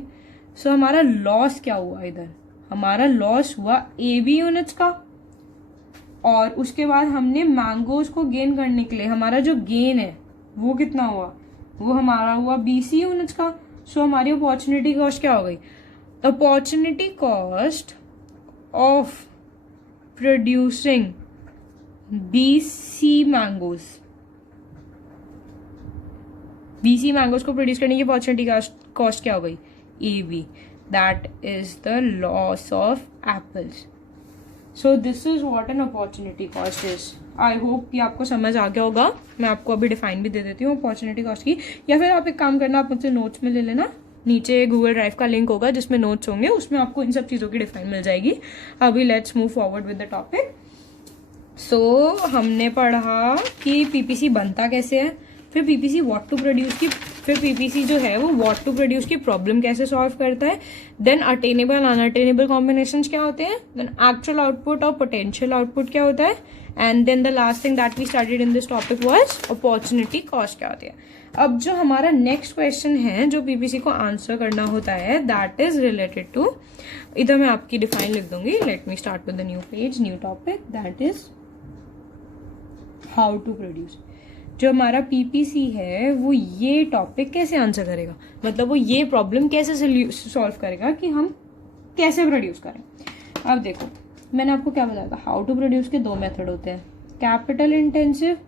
सो हमारा लॉस क्या हुआ, इधर हमारा लॉस हुआ AB यूनिट्स का, और उसके बाद हमने मैंगोज को गेन करने के लिए हमारा जो गेन है वो कितना हुआ, वो हमारा हुआ BC यूनिट्स का। सो हमारी अपॉर्चुनिटी कॉस्ट क्या हो गई, opportunity cost of producing BC mangoes को प्रोड्यूस करने की अपॉर्चुनिटी कॉस्ट क्या हो गई, AB, that is the loss of apples. So this is what an opportunity cost is. I hope कि आपको समझ आ गया होगा। मैं आपको अभी डिफाइन भी दे देती हूँ अपॉर्चुनिटी कॉस्ट की, या फिर आप एक काम करना, आप मुझसे नोट्स में ले लेना, नीचे गूगल ड्राइव का लिंक होगा जिसमें नोट्स होंगे, उसमें आपको इन सब चीज़ों की डिफाइन मिल जाएगी। अभी let's move forward with the topic. So हमने पढ़ा कि PPC बनता कैसे है, फिर PPC व्हाट टू प्रोड्यूस की, फिर PPC जो है वो व्हाट टू प्रोड्यूस की प्रॉब्लम कैसे सॉल्व करता है, देन अटेनेबल अनअटेनेबल कॉम्बिनेशंस क्या होते हैं, देन एक्चुअल आउटपुट और पोटेंशियल आउटपुट क्या होता है, and then the last thing that we studied in this topic was opportunity cost क्या होती है। अब जो हमारा नेक्स्ट क्वेश्चन है जो PPC को आंसर करना होता है, दैट इज रिलेटेड टू, इधर मैं आपकी डिफाइन लिख दूंगी, let me start with the new page, new topic, that is how to produce. जो हमारा PPC है वो ये टॉपिक कैसे आंसर करेगा, मतलब वो ये प्रॉब्लम कैसे सॉल्व करेगा कि हम कैसे प्रोड्यूस करें। अब देखो मैंने आपको क्या बताया था, हाउ टू प्रोड्यूस के दो मेथड होते हैं, कैपिटल इंटेंसिव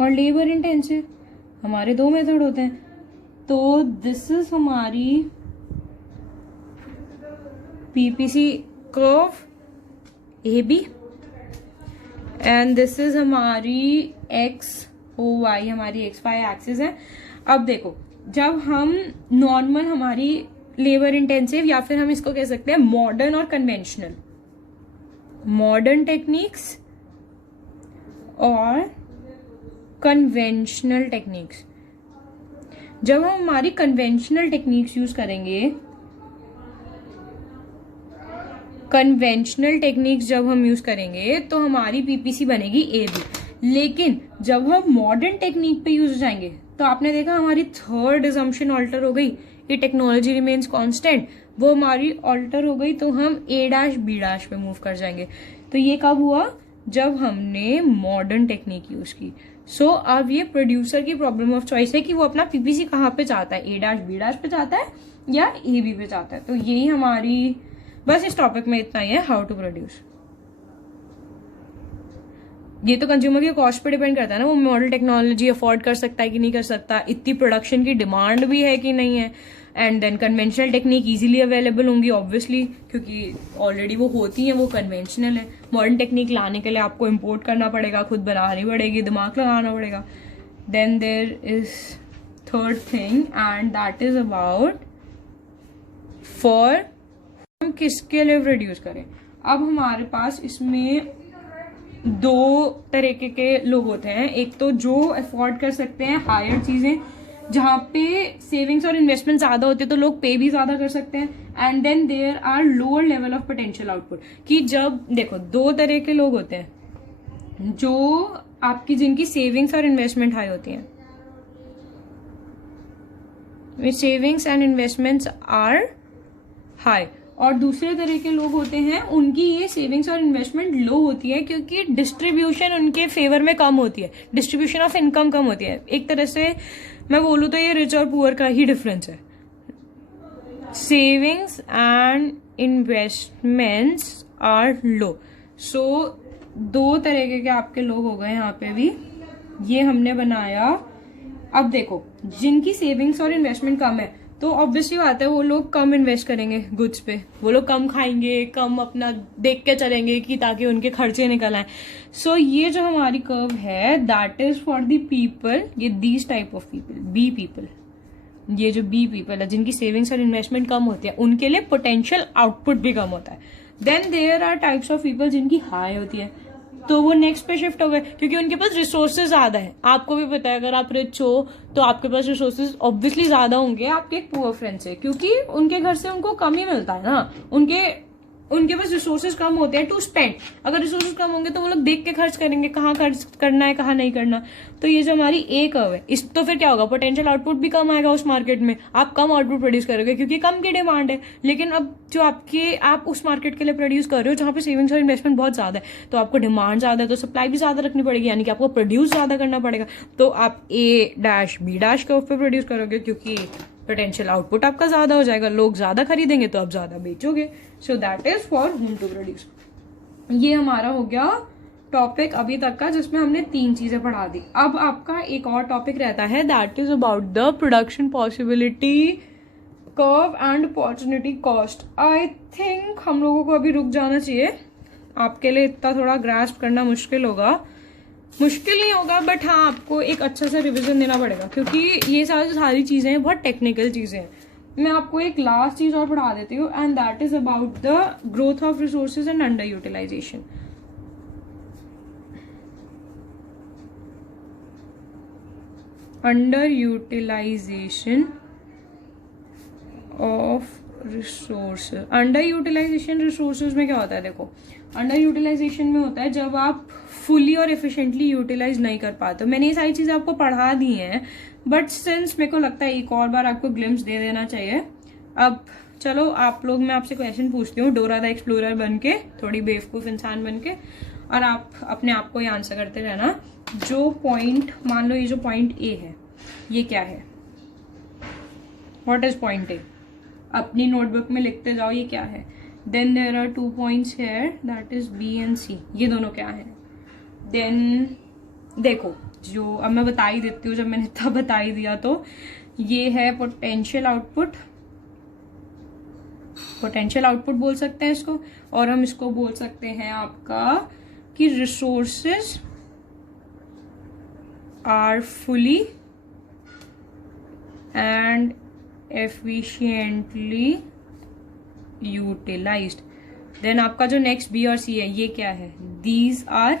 और लेबर इंटेंसिव, हमारे दो मेथड होते हैं। तो दिस इज हमारी PPC curve AB and this is हमारी XOY, हमारी XY एक्सिस है। अब देखो जब हम नॉर्मल, हमारी लेबर इंटेंसिव, या फिर हम इसको कह सकते हैं मॉडर्न और कन्वेंशनल, मॉडर्न टेक्निक्स और कन्वेंशनल टेक्निक्स, जब हम हमारी कन्वेंशनल टेक्निक्स यूज करेंगे, कन्वेंशनल टेक्निक्स जब हम यूज करेंगे तो हमारी PPC बनेगी AB। लेकिन जब हम मॉडर्न टेक्निक पे यूज हो जाएंगे तो आपने देखा हमारी थर्ड असम्पशन ऑल्टर हो गई, ये टेक्नोलॉजी रिमेन्स कांस्टेंट, वो हमारी ऑल्टर हो गई, तो हम A', B' पे मूव कर जाएंगे। तो ये कब हुआ, जब हमने मॉडर्न टेक्निक यूज की। सो अब ये प्रोड्यूसर की प्रॉब्लम ऑफ चॉइस है कि वो अपना PPC कहाँ पे चाहता है, A', B' पे चाहता है या AB पे चाहता है। तो यही हमारी, बस इस टॉपिक में इतना ही है, हाउ टू प्रोड्यूस। ये तो कंज्यूमर की कॉस्ट पे डिपेंड करता है ना, वो मॉडल टेक्नोलॉजी अफोर्ड कर सकता है कि नहीं कर सकता, इतनी प्रोडक्शन की डिमांड भी है कि नहीं है, and then conventional technique easily available होंगी ऑब्वियसली, क्योंकि ऑलरेडी वो होती हैं, वो कन्वेंशनल है। मॉडर्न टेक्निक लाने के लिए आपको इम्पोर्ट करना पड़ेगा, खुद बनानी पड़ेगी, दिमाग लगाना पड़ेगा। Then there is third thing and that is about for हम किसके लिए प्रोड्यूस करें। अब हमारे पास इसमें दो तरीके के लोग होते हैं, एक तो जो अफोर्ड कर सकते हैं हायर चीजें, जहाँ पे सेविंग्स और इन्वेस्टमेंट ज्यादा होते हैं तो लोग पे भी ज्यादा कर सकते हैं, and then there are lower level of potential output, कि जब देखो दो तरह के लोग होते हैं, जो आपकी जिनकी सेविंग्स और इन्वेस्टमेंट हाई होती हैं, savings and investments are high, और दूसरे तरह के लोग होते हैं उनकी ये सेविंग्स और इन्वेस्टमेंट लो होती है, क्योंकि डिस्ट्रीब्यूशन उनके फेवर में कम होती है, डिस्ट्रीब्यूशन ऑफ इनकम कम होती है। एक तरह से मैं बोलूँ तो ये रिच और पुअर का ही डिफरेंस है। सेविंग्स एंड इन्वेस्टमेंट्स आर लो, सो 2 तरीके के आपके लोग हो गए यहाँ पे भी। ये हमने बनाया। अब देखो, जिनकी सेविंग्स और इन्वेस्टमेंट कम है तो ऑब्वियसली बात है वो लोग कम इन्वेस्ट करेंगे गुड्स पे, वो लोग कम खाएंगे, कम अपना देख के चलेंगे कि ताकि उनके खर्चे निकल आए। सो ये जो हमारी कर्व है that is for the people, ये these type of people, B people, ये जो बी पीपल है जिनकी सेविंग्स और इन्वेस्टमेंट कम होती है उनके लिए पोटेंशियल आउटपुट भी कम होता है। Then there are types of people जिनकी हाई होती है, तो वो नेक्स्ट पे शिफ्ट हो गए क्योंकि उनके पास रिसोर्सेज ज्यादा है। आपको भी पता है अगर आप रिच हो तो आपके पास रिसोर्सेज ऑब्वियसली ज्यादा होंगे आपके एक पुअर फ्रेंड से, क्योंकि उनके घर से उनको कम ही मिलता है ना, उनके पास रिसोर्सेज कम होते हैं टू स्पेंड। अगर रिसोर्सेज कम होंगे तो वो लोग देख के खर्च करेंगे कहाँ खर्च करना है कहाँ नहीं करना। तो ये जो हमारी ए कर्व है, इस तो फिर क्या होगा, पोटेंशियल आउटपुट भी कम आएगा उस मार्केट में, आप कम आउटपुट प्रोड्यूस करोगे क्योंकि कम की डिमांड है। लेकिन अब जो आप उस मार्केट के लिए प्रोड्यूस कर रहे हो जहां पे सेविंग्स और इन्वेस्टमेंट बहुत ज्यादा है, तो आपको डिमांड ज्यादा है तो सप्लाई भी ज्यादा रखनी पड़ेगी, यानी कि आपको प्रोड्यूस ज्यादा करना पड़ेगा। तो आप ए डैश बी डैश के ऊपर प्रोड्यूस करोगे क्योंकि पोटेंशियल आउटपुट आपका ज्यादा हो जाएगा, लोग ज्यादा खरीदेंगे तो आप ज्यादा बेचोगे। So that is for home to produce. ये हमारा हो गया टॉपिक अभी तक का जिसमें हमने 3 चीजें पढ़ा दी। अब आपका एक और टॉपिक रहता है that is about the production possibility curve and opportunity cost. I think हम लोगों को अभी रुक जाना चाहिए, आपके लिए इतना थोड़ा ग्रास्प करना मुश्किल नहीं होगा, बट हाँ आपको एक अच्छा सा रिवीजन देना पड़ेगा क्योंकि ये सारी चीजें बहुत टेक्निकल चीजें हैं। मैं आपको एक लास्ट चीज और पढ़ा देती हूँ and that is about the growth of resources and under utilization. Under utilization of resources. Under utilization resources में क्या होता है, देखो अंडर यूटिलाइजेशन में होता है जब आप फुली और एफिशिएंटली यूटिलाइज नहीं कर पाते। मैंने ये सारी चीजें आपको पढ़ा दी हैं, बट सिंस मेरे को लगता है एक और बार आपको ग्लिम्स दे देना चाहिए। अब चलो आप लोग, मैं आपसे क्वेश्चन पूछती हूँ डोरा द एक्सप्लोरर बन के, थोड़ी बेवकूफ इंसान बन के, और आप अपने आप को ही आंसर करते रहना। जो पॉइंट, मान लो ये जो पॉइंट ए है ये क्या है, व्हाट इज पॉइंट ए, अपनी नोटबुक में लिखते जाओ ये क्या है। Then there are 2 points here that is B and C, ये दोनों क्या है। देन देखो, जो अब मैं बता ही देती हूँ, जब मैंने इतना बता ही दिया तो ये है पोटेंशियल आउटपुट, पोटेंशियल आउटपुट बोल सकते हैं इसको, और हम इसको बोल सकते हैं आपका कि resources are fully and efficiently utilized. Then आपका जो नेक्स्ट बी और सी है ये क्या है, these are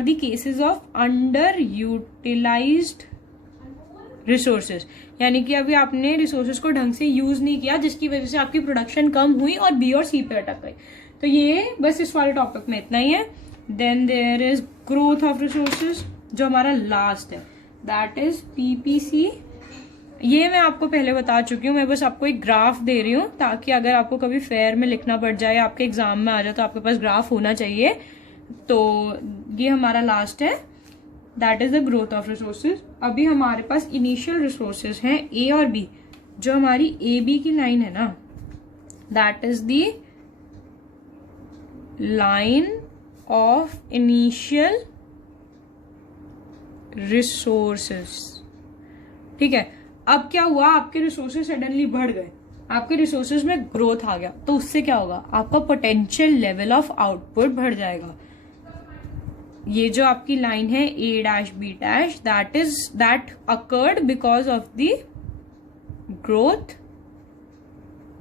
the cases of under utilized resources, यानी कि अभी आपने रिसोर्सेज को ढंग से यूज नहीं किया जिसकी वजह से आपकी प्रोडक्शन कम हुई और बी और सी पे अटक गई। तो ये बस इस वाले टॉपिक में इतना ही है। Then there is growth of resources जो हमारा लास्ट है, दैट इज पीपीसी। ये मैं आपको पहले बता चुकी हूँ, मैं बस आपको एक ग्राफ दे रही हूँ ताकि अगर आपको कभी फेयर में लिखना पड़ जाए, आपके एग्जाम में आ जाए, तो आपके पास ग्राफ होना चाहिए। तो ये हमारा लास्ट है, that is the growth of resources. अभी हमारे पास इनिशियल रिसोर्सेज हैं ए और बी। जो हमारी ए बी की लाइन है ना, that is the line of initial resources. ठीक है, अब क्या हुआ, आपके रिसोर्सेज सडनली बढ़ गए, आपके रिसोर्सेज में ग्रोथ आ गया, तो उससे क्या होगा, आपका पोटेंशियल लेवल ऑफ आउटपुट बढ़ जाएगा। ये जो आपकी लाइन है A dash B dash, that occurred because of the growth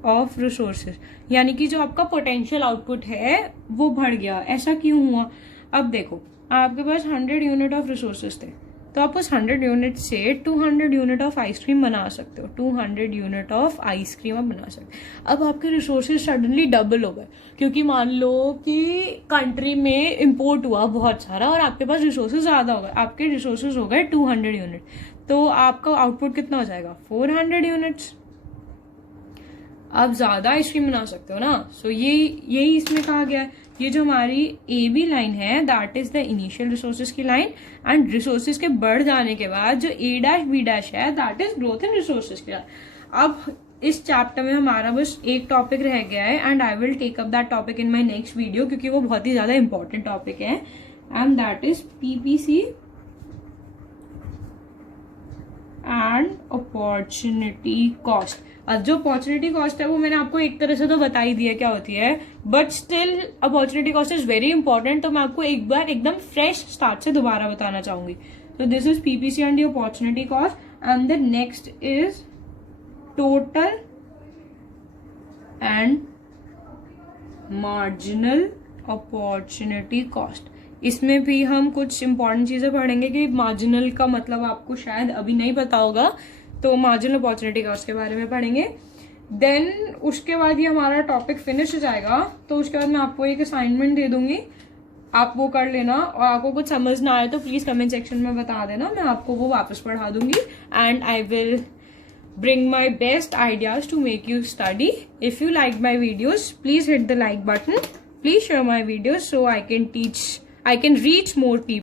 of resources, यानी कि जो आपका पोटेंशियल आउटपुट है वो बढ़ गया। ऐसा क्यों हुआ, अब देखो आपके पास 100 यूनिट ऑफ रिसोर्सेज थे, तो आप उस 100 यूनिट से 200 यूनिट ऑफ आइसक्रीम बना सकते हो, 200 यूनिट ऑफ आइसक्रीम आप बना सकते हो। अब आपके रिसोर्सेज सडनली डबल हो गए, क्योंकि मान लो कि कंट्री में इंपोर्ट हुआ बहुत सारा और आपके पास रिसोर्सेज ज्यादा हो गए, आपके रिसोर्सेज हो गए 200 यूनिट, तो आपका आउटपुट कितना हो जाएगा, 400 यूनिट्स। आप ज्यादा आइसक्रीम बना सकते हो ना। सो यही इसमें कहा गया है। ये जो हमारी ए बी लाइन है that is the initial resources की लाइन, एंड रिसोर्सेज के बढ़ जाने के बाद जो ए डैश बी डैश है that is growth in resources की लाइन। अब इस चैप्टर में हमारा बस एक टॉपिक रह गया है and I will take up that topic in my next video, क्योंकि वो बहुत ही ज्यादा इंपॉर्टेंट टॉपिक है and that is PPC and opportunity cost. अब जो अपॉर्चुनिटी कॉस्ट है वो मैंने आपको एक तरह से तो बता ही दिया क्या होती है, but still opportunity cost is very important, तो मैं आपको एक बार एकदम फ्रेश स्टार्ट से दोबारा बताना चाहूंगी। So this is PPC and the opportunity cost, and the next is total and marginal opportunity cost। इसमें भी हम कुछ इंपॉर्टेंट चीजें पढ़ेंगे कि मार्जिनल का मतलब आपको शायद अभी नहीं पता होगा, तो मार्जिनल अपॉर्चुनिटी कॉस्ट के बारे में पढ़ेंगे। देन उसके बाद ये हमारा टॉपिक फिनिश हो जाएगा, तो उसके बाद मैं आपको एक असाइनमेंट दे दूंगी, आप वो कर लेना, और आपको कुछ समझ ना आए तो प्लीज कमेंट सेक्शन में बता देना, मैं आपको वो वापस पढ़ा दूंगी and I will bring my best ideas to make you study. If you like my videos, please hit the like button. Please share my videos so I can reach more people.